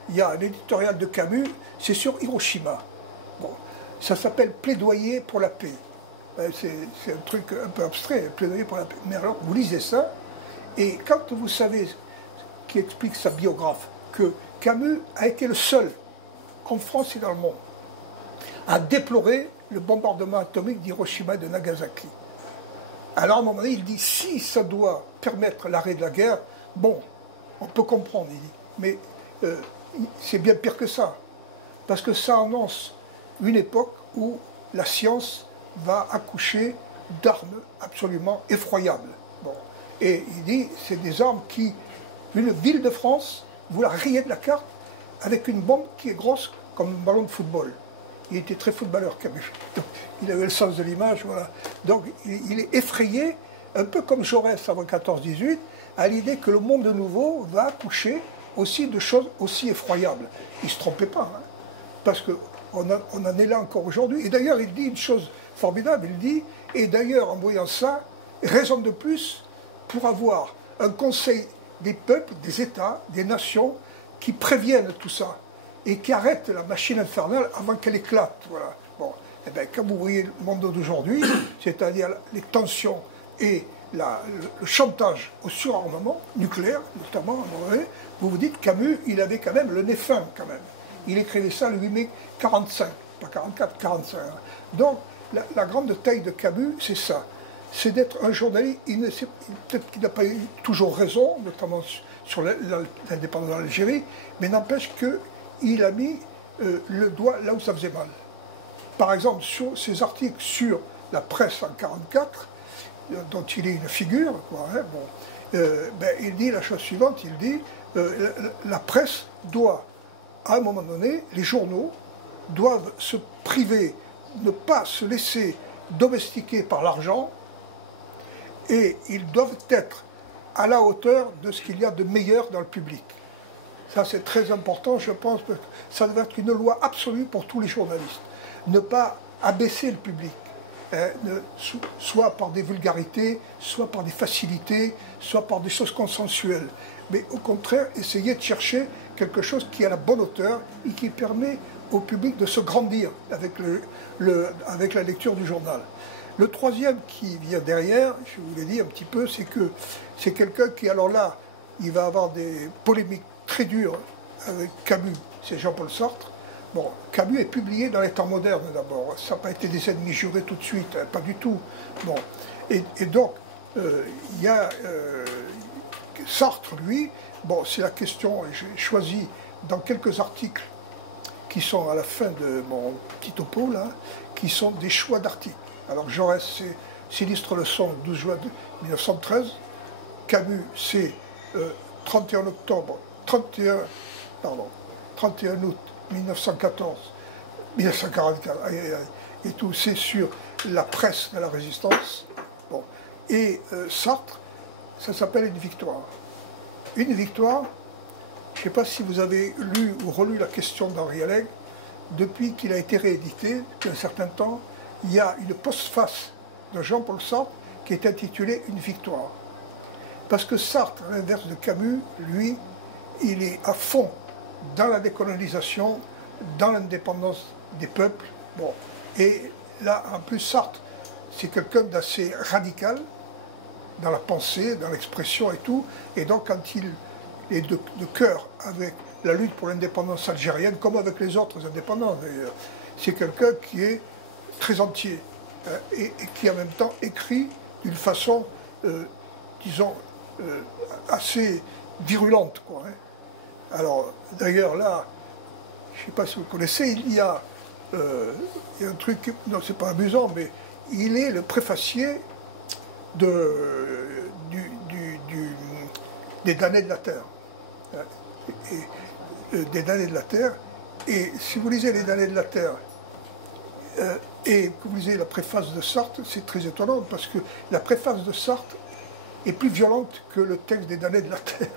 il y a un éditorial de Camus, c'est sur Hiroshima. Bon, ça s'appelle Plaidoyer pour la paix. C'est un truc un peu abstrait, Plaidoyer pour la paix. Mais alors, vous lisez ça, et quand vous savez, qui explique sa biographe, que Camus a été le seul, en France et dans le monde, à déplorer le bombardement atomique d'Hiroshima et de Nagasaki. Alors à un moment donné, il dit, si ça doit permettre l'arrêt de la guerre, bon, on peut comprendre, il dit. Mais c'est bien pire que ça. Parce que ça annonce une époque où la science va accoucher d'armes absolument effroyables. Bon. Et il dit, c'est des armes qui, une ville de France, vous la rayez de la carte avec une bombe qui est grosse comme un ballon de football. Il était très footballeur, Camus. Donc, il avait le sens de l'image, voilà. Donc, il est effrayé, un peu comme Jaurès avant 14-18, à l'idée que le monde nouveau va accoucher aussi de choses aussi effroyables. Il ne se trompait pas, hein, parce qu'on en est là encore aujourd'hui. Et d'ailleurs, il dit une chose formidable, il dit, et d'ailleurs, en voyant ça, raison de plus pour avoir un conseil des peuples, des États, des nations, qui préviennent tout ça, et qui arrêtent la machine infernale avant qu'elle éclate. Voilà. Bon. Eh bien, quand vous voyez le monde d'aujourd'hui, c'est-à-dire les tensions et le chantage au surarmement nucléaire, notamment, vous vous dites, Camus, il avait quand même le nez fin, quand même. Il écrivait ça le 8 mai 45, pas 44, 45. Donc, la grande taille de Camus, c'est ça. C'est d'être un journaliste, peut-être qu'il n'a pas eu toujours raison, notamment sur l'indépendance de l'Algérie, mais n'empêche qu'il a mis le doigt là où ça faisait mal. Par exemple, sur ses articles sur la presse en 1944, dont il est une figure, quoi, hein, bon, il dit la chose suivante, il dit la presse doit, à un moment donné, les journaux doivent se priver, ne pas se laisser domestiquer par l'argent, et ils doivent être à la hauteur de ce qu'il y a de meilleur dans le public. Ça, c'est très important, je pense, que ça doit être une loi absolue pour tous les journalistes. Ne pas abaisser le public, hein, soit par des vulgarités, soit par des facilités, soit par des choses consensuelles. Mais au contraire, essayer de chercher quelque chose qui est à la bonne hauteur et qui permet au public de se grandir avec la lecture du journal. Le troisième qui vient derrière, je vous l'ai dit un petit peu, c'est que c'est quelqu'un qui, alors là, il va avoir des polémiques très dures avec Camus, c'est Jean-Paul Sartre, Bon, Camus est publié dans les temps modernes d'abord. Ça n'a pas été des ennemis jurés tout de suite, hein, pas du tout. Bon. Et donc, il y a Sartre, lui, bon, c'est la question, j'ai choisi dans quelques articles qui sont à la fin de mon petit topo, là, qui sont des choix d'articles. Alors Jaurès, c'est Sinistre leçon, 12 juin 1913. Camus, c'est 31 août 1944, et tout, c'est sur la presse de la résistance. Bon. Et Sartre, ça s'appelle Une victoire. Une victoire, je ne sais pas si vous avez lu ou relu la question d'Henri Allègre, depuis qu'il a été réédité, depuis un certain temps, il y a une postface de Jean-Paul Sartre qui est intitulée Une victoire. Parce que Sartre, à l'inverse de Camus, lui, il est à fond dans la décolonisation, dans l'indépendance des peuples. Bon. Et là, en plus, Sartre, c'est quelqu'un d'assez radical dans la pensée, dans l'expression et tout. Et donc, quand il est de cœur avec la lutte pour l'indépendance algérienne, comme avec les autres indépendants d'ailleurs, c'est quelqu'un qui est très entier, hein, et qui en même temps écrit d'une façon, disons, assez virulente, quoi, hein. Alors, d'ailleurs, là, je ne sais pas si vous connaissez, il y a un truc, non, c'est pas amusant, mais il est le préfacier des damnés de la Terre. Des damnés de la Terre. Et si vous lisez les damnés de la Terre, et que vous lisez la préface de Sartre, c'est très étonnant, parce que la préface de Sartre est plus violente que le texte des damnés de la Terre.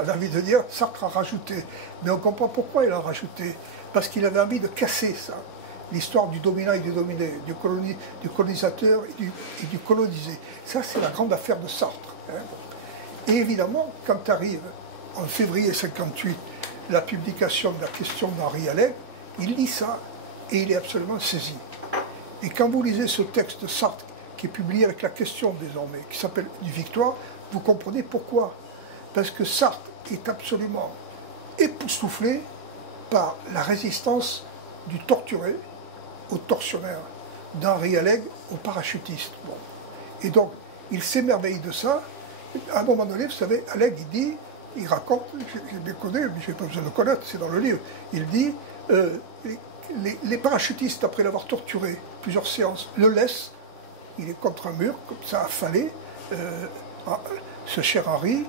On a envie de dire, Sartre a rajouté. Mais on comprend pourquoi il a rajouté. Parce qu'il avait envie de casser ça. L'histoire du dominant et du dominé, du colonisateur et du colonisé. Ça, c'est la grande affaire de Sartre, hein. Et évidemment, quand arrive, en février 1958, la publication de la question d'Henri Allègre, il lit ça et il est absolument saisi. Et quand vous lisez ce texte de Sartre, qui est publié avec la question désormais, qui s'appelle Une victoire, vous comprenez pourquoi. Parce que Sartre est absolument époustouflé par la résistance du torturé au tortionnaire, d'Henri Allègre au parachutiste. Bon. Et donc, il s'émerveille de ça. À un moment donné, vous savez, Allègre, il raconte, je le connais, mais je n'ai pas besoin de le connaître, c'est dans le livre, il dit, les parachutistes, après l'avoir torturé plusieurs séances, le laissent, il est contre un mur, comme ça, affalé, ce cher Henri,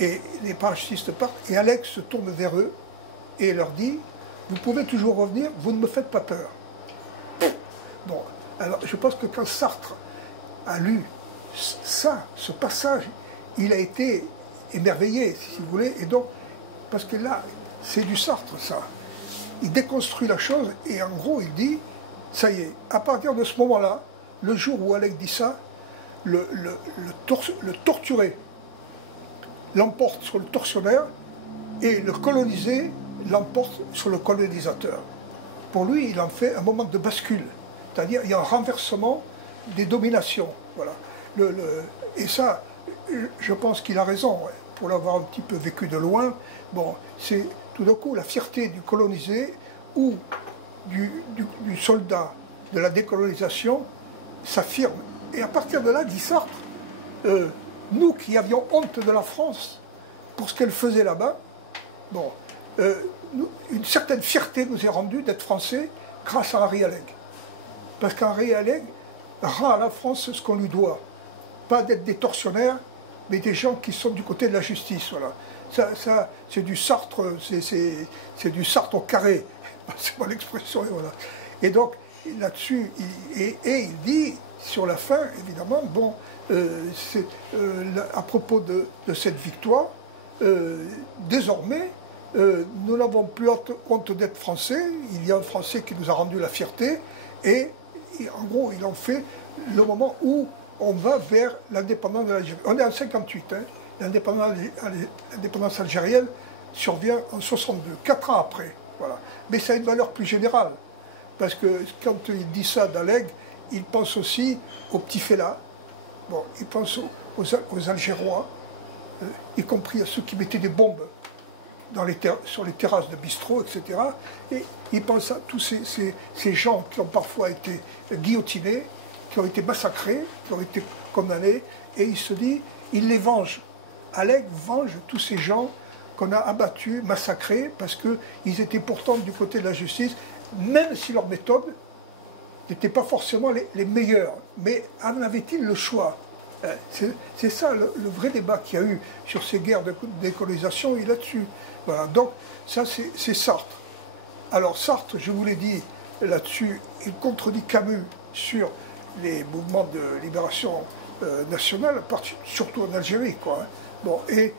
et les parachutistes partent, et Allègre se tourne vers eux, et leur dit, vous pouvez toujours revenir, vous ne me faites pas peur. Bon, alors je pense que quand Sartre a lu ça, ce passage, il a été émerveillé, si vous voulez, et donc, parce que là, c'est du Sartre, ça. Il déconstruit la chose, et en gros, il dit, ça y est, à partir de ce moment-là, le jour où Allègre dit ça, le torturé l'emporte sur le tortionnaire, et le colonisé l'emporte sur le colonisateur. Pour lui, il en fait un moment de bascule. C'est-à-dire, il y a un renversement des dominations. Voilà. Et ça, je pense qu'il a raison, ouais, pour l'avoir un petit peu vécu de loin. Bon, c'est tout d'un coup la fierté du colonisé ou du soldat de la décolonisation s'affirme. Et à partir de là, dit Sartre, nous qui avions honte de la France pour ce qu'elle faisait là-bas, bon, une certaine fierté nous est rendue d'être français grâce à Henri Allègre. Parce qu'Henri Allègre rend à la France ce qu'on lui doit. Pas d'être des tortionnaires, mais des gens qui sont du côté de la justice. Voilà. Ça c'est du Sartre, c'est du Sartre au carré. C'est mon expression. Et, voilà. Et donc, là-dessus, il dit, sur la fin, évidemment, bon, à propos de cette victoire, désormais, nous n'avons plus honte d'être français, il y a un Français qui nous a rendu la fierté, et en gros, il en fait le moment où on va vers l'indépendance de l'Algérie. On est en 1958, hein, l'indépendance algérienne survient en 1962, 4 ans après. Voilà. Mais ça a une valeur plus générale, parce que quand il dit ça d'Allègre, il pense aussi aux petits fellahs, bon, il pense aux Algérois, y compris à ceux qui mettaient des bombes sur les terrasses de bistrot, etc. Et il pense à tous ces gens qui ont parfois été guillotinés, qui ont été massacrés, qui ont été condamnés, et il se dit, il les venge. Alec venge tous ces gens qu'on a abattus, massacrés, parce qu'ils étaient pourtant du côté de la justice, même si leurs méthodes n'étaient pas forcément les meilleures. Mais en avait-il le choix? C'est ça le vrai débat qu'il y a eu sur ces guerres de décolonisation et là-dessus. Voilà, donc ça c'est Sartre. Alors Sartre, je vous l'ai dit là-dessus, il contredit Camus sur les mouvements de libération nationale, surtout en Algérie, quoi. Hein. Bon, et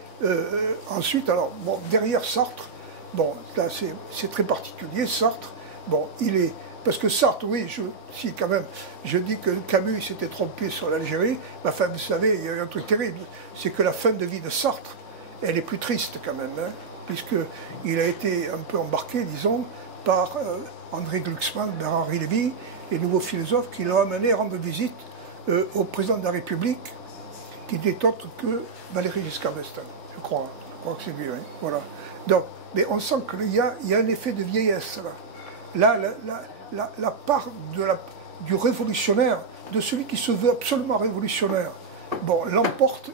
ensuite, alors, bon, derrière Sartre, bon, là c'est très particulier, Sartre, bon, il est... Parce que Sartre, oui, si quand même, je dis que Camus s'était trompé sur l'Algérie, enfin, vous savez, il y a eu un truc terrible, c'est que la fin de vie de Sartre, elle est plus triste quand même, hein, puisqu'il a été un peu embarqué, disons, par André Glucksmann, Bernard-Henri Lévy, les nouveaux philosophes qui l'ont amené à rendre visite au président de la République, qui n'est autre que Valéry Giscard d'Estaing, je crois que c'est lui, hein, voilà. Donc, mais on sent qu'il y a un effet de vieillesse, là. Là, la part du révolutionnaire, de celui qui se veut absolument révolutionnaire, bon, l'emporte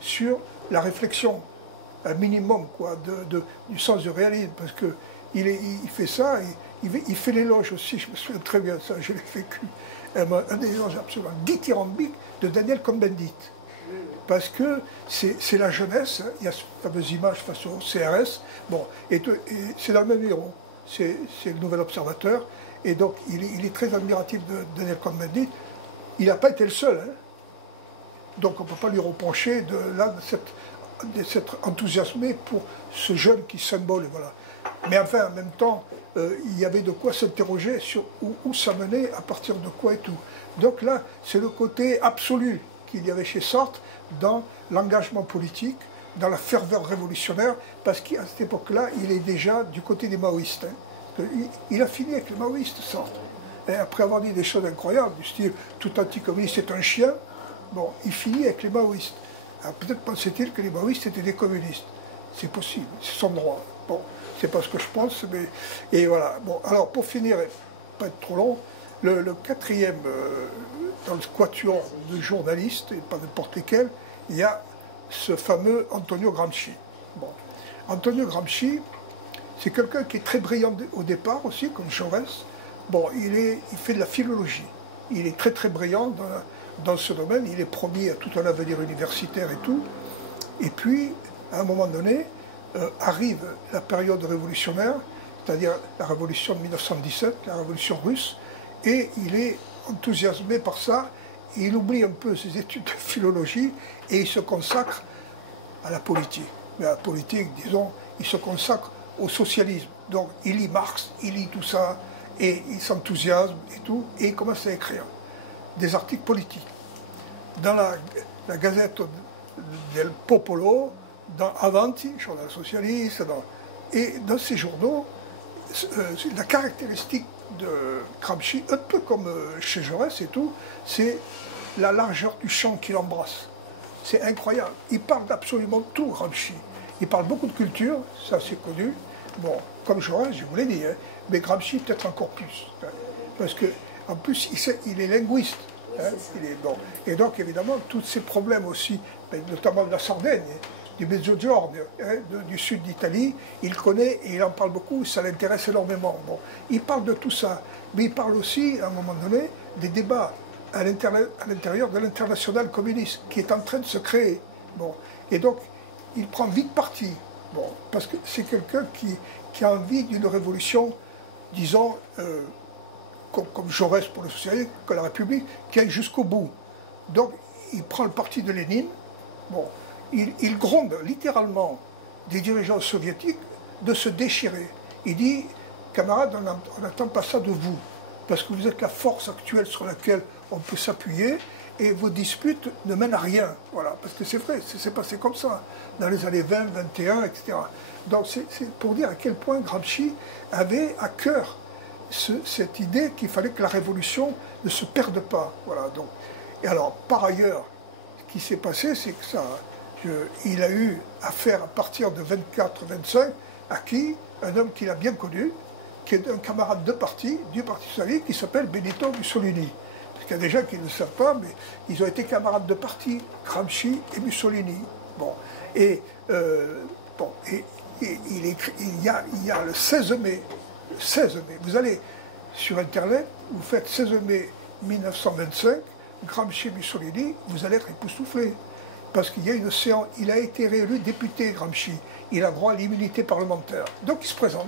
sur la réflexion, un minimum quoi, du sens du réalisme, parce qu'il fait ça, il fait l'éloge aussi, je me souviens très bien de ça, je l'ai vécu, un des éloges absolument dithyrambique de Daniel Cohn-Bendit. Parce que c'est la jeunesse, hein, il y a cette fameuse image face au CRS, bon, et c'est dans le même numéro, c'est le Nouvel Observateur, et donc il est très admiratif de Daniel Cohn-Bendit. Il n'a pas été le seul, hein. Donc on ne peut pas lui reprocher de s'être enthousiasmé pour ce jeune qui symbole, voilà. Mais enfin, en même temps, il y avait de quoi s'interroger sur où ça menait, à partir de quoi et tout. Donc là, c'est le côté absolu qu'il y avait chez Sartre dans l'engagement politique, dans la ferveur révolutionnaire, parce qu'à cette époque-là, il est déjà du côté des maoïstes. Hein. Il a fini avec les maoïstes, Sartre. Et après avoir dit des choses incroyables, du style « tout anticommuniste est un chien », bon, il finit avec les maoïstes. Alors peut-être pensait-il que les maoïstes étaient des communistes. C'est possible, c'est son droit. Bon, c'est pas ce que je pense, mais... Et voilà. Bon, alors pour finir, pas être trop long, le quatrième, dans le quatuor de journalistes, et pas n'importe lesquels, il y a ce fameux Antonio Gramsci. Bon. Antonio Gramsci, c'est quelqu'un qui est très brillant au départ aussi, comme Jaurès. Bon, il fait de la philologie. Il est très très brillant dans ce domaine. Il est promis à tout un avenir universitaire et tout. Et puis, à un moment donné, arrive la période révolutionnaire, c'est-à-dire la révolution de 1917, la révolution russe, et il est enthousiasmé par ça. Et il oublie un peu ses études de philologie et il se consacre à la politique. Mais à la politique, disons, il se consacre au socialisme. Donc il lit Marx, il lit tout ça, et il s'enthousiasme et tout, et il commence à écrire des articles politiques. Dans la Gazette del Popolo, dans Avanti, journal socialiste, et dans ces journaux, la caractéristique de Gramsci, un peu comme chez Jaurès et tout, c'est la largeur du champ qu'il embrasse. C'est incroyable. Il parle d'absolument tout, Gramsci. Il parle beaucoup de culture, ça c'est connu. Bon, comme Jaurès, je vous l'ai dit, hein, mais Gramsci peut-être encore plus. Hein, parce qu'en plus, il est linguiste. Hein, et donc, évidemment, tous ces problèmes aussi, notamment de la Sardaigne, du Mezzogiorno, hein, du sud d'Italie, il connaît et il en parle beaucoup, ça l'intéresse énormément. Bon, il parle de tout ça, mais il parle aussi, à un moment donné, des débats à l'intérieur de l'international communiste qui est en train de se créer. Bon, et donc, il prend vite parti, bon, parce que c'est quelqu'un qui a envie d'une révolution, disons, comme Jaurès pour le socialisme, que la République, qui aille jusqu'au bout. Donc, il prend le parti de Lénine, bon, il gronde littéralement des dirigeants soviétiques de se déchirer. Il dit, camarades, on n'attend pas ça de vous, parce que vous êtes la force actuelle sur laquelle on peut s'appuyer, et vos disputes ne mènent à rien. Voilà, parce que c'est vrai, c'est passé comme ça, dans les années 20, 21, etc. Donc c'est pour dire à quel point Gramsci avait à cœur cette idée qu'il fallait que la révolution ne se perde pas. Voilà, donc. Et alors, par ailleurs, ce qui s'est passé, c'est que ça, il a eu affaire à partir de 24-25 à qui un homme qu'il a bien connu, qui est un camarade de parti, du Parti socialiste, qui s'appelle Benito Mussolini. Parce qu'il y a des gens qui ne le savent pas, mais ils ont été camarades de parti, Gramsci et Mussolini. Bon, et, il y a le 16 mai, vous allez sur Internet, vous faites 16 mai 1925, Gramsci et Mussolini, vous allez être époustouflés. Parce qu'il y a une séance, il a été réélu député, Gramsci. Il a droit à l'immunité parlementaire. Donc il se présente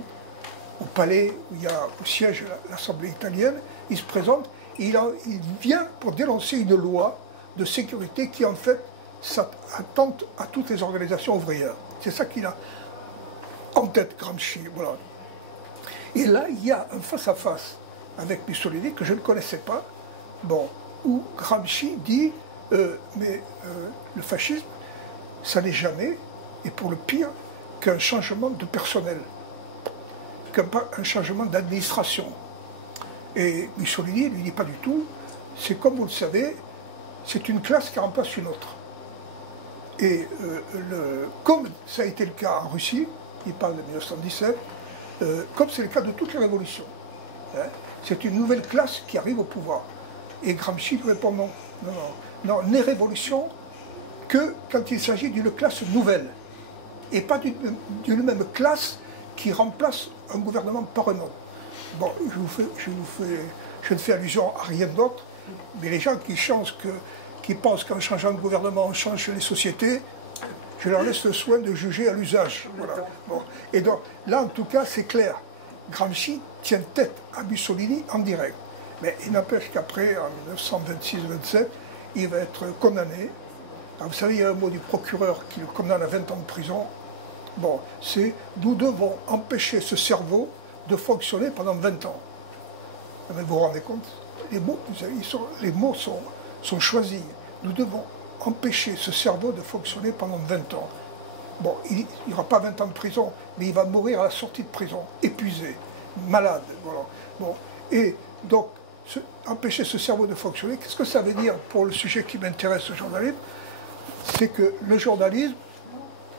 au palais, où il y a au siège l'Assemblée italienne, il se présente, et il vient pour dénoncer une loi de sécurité qui en fait attente à toutes les organisations ouvrières. C'est ça qu'il a en tête, Gramsci. Voilà. Et là, il y a un face-à-face avec Mussolini que je ne connaissais pas, bon, où Gramsci dit le fascisme, ça n'est jamais, et pour le pire, qu'un changement de personnel, qu'un changement d'administration. Et Mussolini lui dit pas du tout, c'est comme vous le savez, c'est une classe qui remplace une autre. Et comme ça a été le cas en Russie, il parle de 1917, comme c'est le cas de toutes les révolutions, hein, c'est une nouvelle classe qui arrive au pouvoir. Et Gramsci lui répond non, non, non, non, n'est révolution que quand il s'agit d'une classe nouvelle, et pas d'une même classe qui remplace un gouvernement par un autre. Bon, je ne fais allusion à rien d'autre, mais les gens qui pensent qu'en changeant de gouvernement on change les sociétés, je leur laisse le soin de juger à l'usage. Voilà. Bon. Et donc, là, en tout cas, c'est clair. Gramsci tient tête à Mussolini en direct. Mais il n'empêche qu'après, en 1926-27, il va être condamné. Alors, vous savez, il y a un mot du procureur qui le condamne à 20 ans de prison. Bon, c'est « nous devons empêcher ce cerveau de fonctionner pendant 20 ans ». Mais vous vous rendez compte, les mots sont choisis. Nous devons empêcher ce cerveau de fonctionner pendant 20 ans. Bon, il n'y aura pas 20 ans de prison, mais il va mourir à la sortie de prison, épuisé, malade. Voilà. Bon. Et donc, empêcher ce cerveau de fonctionner, qu'est-ce que ça veut dire pour le sujet qui m'intéresse, le journalisme? C'est que le journalisme,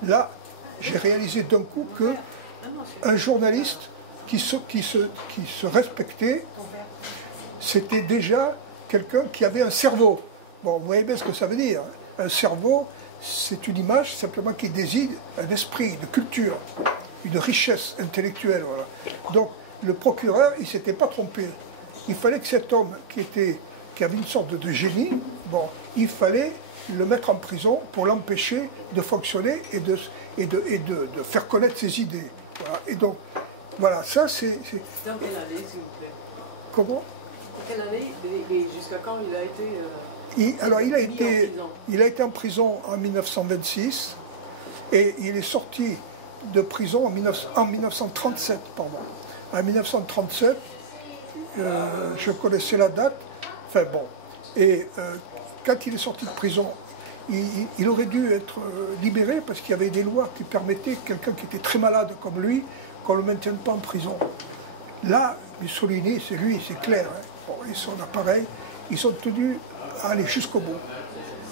là, j'ai réalisé d'un coup qu'un journaliste qui se respectait, c'était déjà quelqu'un qui avait un cerveau. Bon, vous voyez bien ce que ça veut dire. Un cerveau, c'est une image simplement qui désigne un esprit, une culture, une richesse intellectuelle. Voilà. Donc, le procureur, il ne s'était pas trompé. Il fallait que cet homme qui avait une sorte de génie, bon, il fallait le mettre en prison pour l'empêcher de fonctionner et de faire connaître ses idées. Voilà. Et donc, voilà, ça c'est... Dans quelle année, s'il vous plaît? Comment? Quelle année et jusqu'à quand il a été... Alors, il a été en prison en 1926 et il est sorti de prison en 1937. Pardon. En 1937, je connaissais la date, enfin bon, et quand il est sorti de prison, il aurait dû être libéré parce qu'il y avait des lois qui permettaient que quelqu'un qui était très malade comme lui, qu'on ne le maintienne pas en prison. Là, Mussolini, c'est lui, c'est clair, hein. Bon, et son appareil, ils sont tenus à aller jusqu'au bout.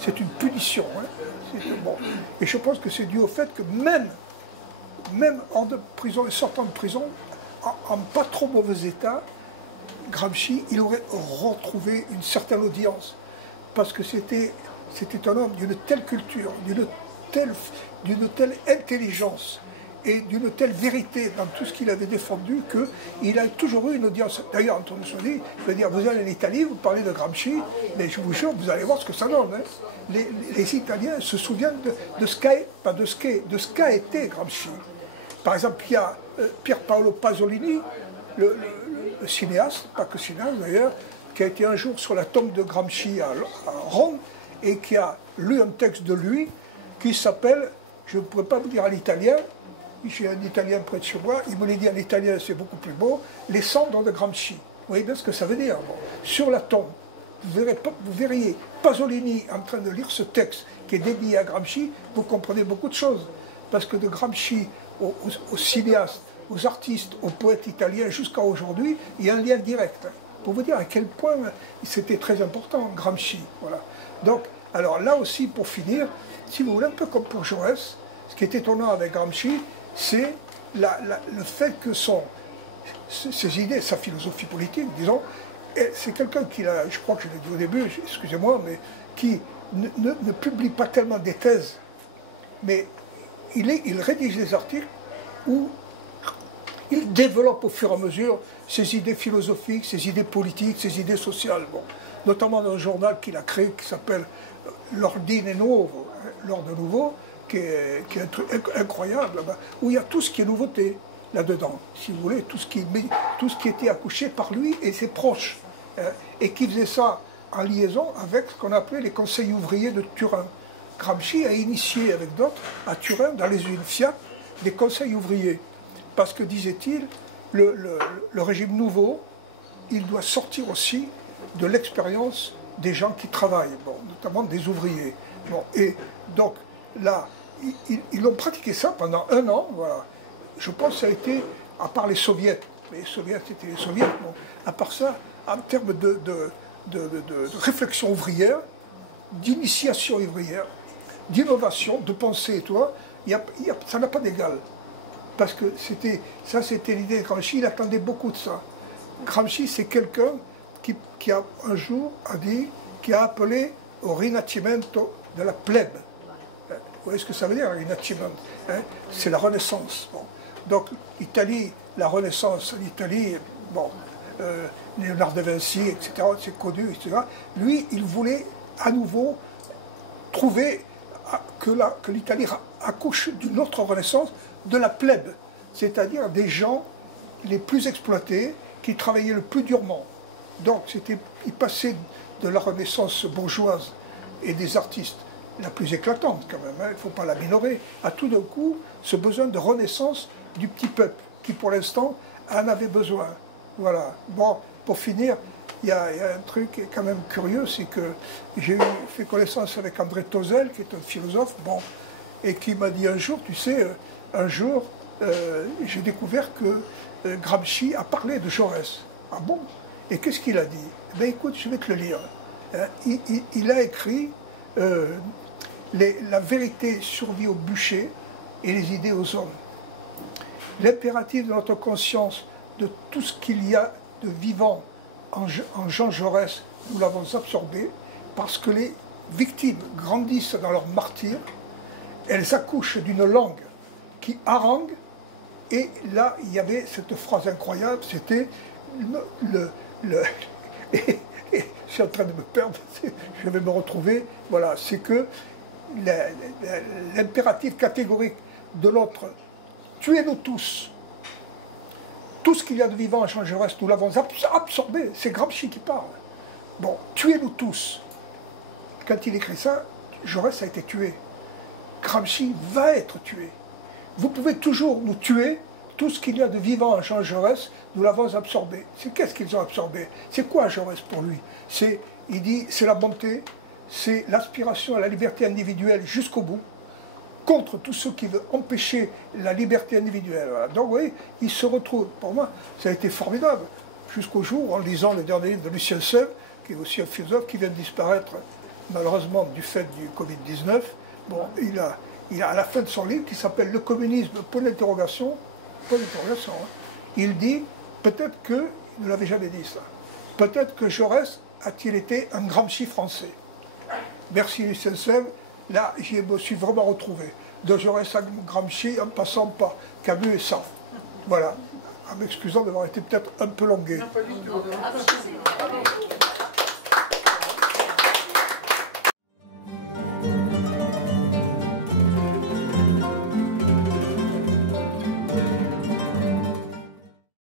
C'est une punition. Hein. Bon. Et je pense que c'est dû au fait que même hors de prison et sortant de prison, en pas trop mauvais état, Gramsci, il aurait retrouvé une certaine audience. Parce que c'était un homme d'une telle culture, d'une telle intelligence et d'une telle vérité dans tout ce qu'il avait défendu qu'il a toujours eu une audience. D'ailleurs, Antonio Mussolini, je veux dire, vous allez en Italie, vous parlez de Gramsci, mais je vous jure, vous allez voir ce que ça donne. Hein. Les Italiens se souviennent de ce qu'a été Gramsci. Par exemple, il y a Pier Paolo Pasolini, le cinéaste, pas que cinéaste d'ailleurs, qui a été un jour sur la tombe de Gramsci à Rome et qui a lu un texte de lui qui s'appelle, je ne pourrais pas vous dire en italien, j'ai un italien près de chez moi, il me l'a dit en italien, c'est beaucoup plus beau, les cendres de Gramsci. Vous voyez bien ce que ça veut dire. Bon. Sur la tombe, vous verriez Pasolini en train de lire ce texte qui est dédié à Gramsci, vous comprenez beaucoup de choses. Parce que de Gramsci aux cinéastes, aux artistes, aux poètes italiens jusqu'à aujourd'hui, il y a un lien direct. Pour vous dire à quel point c'était très important, Gramsci. Voilà. Donc, alors là aussi, pour finir, si vous voulez, un peu comme pour Jaurès, ce qui est étonnant avec Gramsci, c'est le fait que ses idées, sa philosophie politique, disons, c'est quelqu'un qui a, je crois que je l'ai dit au début, excusez-moi, mais qui ne publie pas tellement des thèses, mais il rédige des articles où il développe au fur et à mesure ses idées philosophiques, ses idées politiques, ses idées sociales. Bon. Notamment dans un journal qu'il a créé qui s'appelle L'Ordine Nuovo, l'Ordre Nouveau, qui est un truc incroyable, où il y a tout ce qui est nouveauté là-dedans, si vous voulez, tout ce qui était accouché par lui et ses proches, et qui faisait ça en liaison avec ce qu'on appelait les conseils ouvriers de Turin. Gramsci a initié avec d'autres à Turin, dans les usines Fiat, des conseils ouvriers. Parce que, disait-il, le régime nouveau, il doit sortir aussi de l'expérience des gens qui travaillent, bon, notamment des ouvriers. Bon, et donc, là, ils ont pratiqué ça pendant 1 an, voilà. Je pense que ça a été, à part les soviets, les soviets c'était les soviets, bon, à part ça, en termes de réflexion ouvrière, d'initiation ouvrière, d'innovation, de pensée, toi, ça n'a pas d'égal. Parce que c'était l'idée de Gramsci, il attendait beaucoup de ça. Gramsci, c'est quelqu'un qui a un jour qui a appelé au rinascimento de la plèbe. Vous voyez ce que ça veut dire, rinascimento, hein? C'est la Renaissance. Bon. Donc, l'Italie, la Renaissance en Italie, bon, Léonard de Vinci, etc., c'est connu, etc. Lui, il voulait à nouveau trouver que l'Italie accouche d'une autre Renaissance, de la plèbe, c'est-à-dire des gens les plus exploités, qui travaillaient le plus durement. Donc, il passait de la Renaissance bourgeoise et des artistes la plus éclatante quand même, hein, il ne faut pas la minorer, à tout d'un coup, ce besoin de renaissance du petit peuple, qui pour l'instant en avait besoin. Voilà. Bon, pour finir, il y a un truc quand même curieux, c'est que j'ai fait connaissance avec André Tozel, qui est un philosophe, bon, et qui m'a dit un jour, tu sais, un jour, j'ai découvert que Gramsci a parlé de Jaurès. Ah bon? Et qu'est-ce qu'il a dit? Eh bien, écoute, je vais te le lire. Il a écrit la vérité survit au bûcher et les idées aux hommes. L'impératif de notre conscience de tout ce qu'il y a de vivant en Jean Jaurès, nous l'avons absorbé parce que les victimes grandissent dans leur martyre, elles accouchent d'une langue qui harangue, et là, il y avait cette phrase incroyable, c'était je suis en train de me perdre, je vais me retrouver, voilà, c'est que l'impératif catégorique de l'autre, tuez-nous tous, tout ce qu'il y a de vivant en Jean Jaurès, nous l'avons absorbé, c'est Gramsci qui parle. Bon, tuez-nous tous. Quand il écrit ça, Jaurès a été tué. Gramsci va être tué. Vous pouvez toujours nous tuer, tout ce qu'il y a de vivant en Jean Jaurès, nous l'avons absorbé. C'est qu'est-ce qu'ils ont absorbé? C'est quoi Jaurès pour lui? Il dit, c'est la bonté, c'est l'aspiration à la liberté individuelle jusqu'au bout, contre tous ceux qui veulent empêcher la liberté individuelle. Voilà. Donc, oui, il se retrouve. Pour moi, ça a été formidable. Jusqu'au jour, en lisant le dernier livre de Lucien Sèvres, qui est aussi un philosophe, qui vient de disparaître, malheureusement, du fait du Covid-19. Bon, il a à la fin de son livre, qui s'appelle Le communisme, point d'interrogation, hein, il dit, peut-être que, il ne l'avait jamais dit ça, peut-être que Jaurès a-t-il été un Gramsci français. Merci Lucien Sèvres. Là, je me suis vraiment retrouvé. De Jaurès à Gramsci, en passant par Camus et Sartre. Voilà. En m'excusant d'avoir été peut-être un peu longué. Non, pas du tout.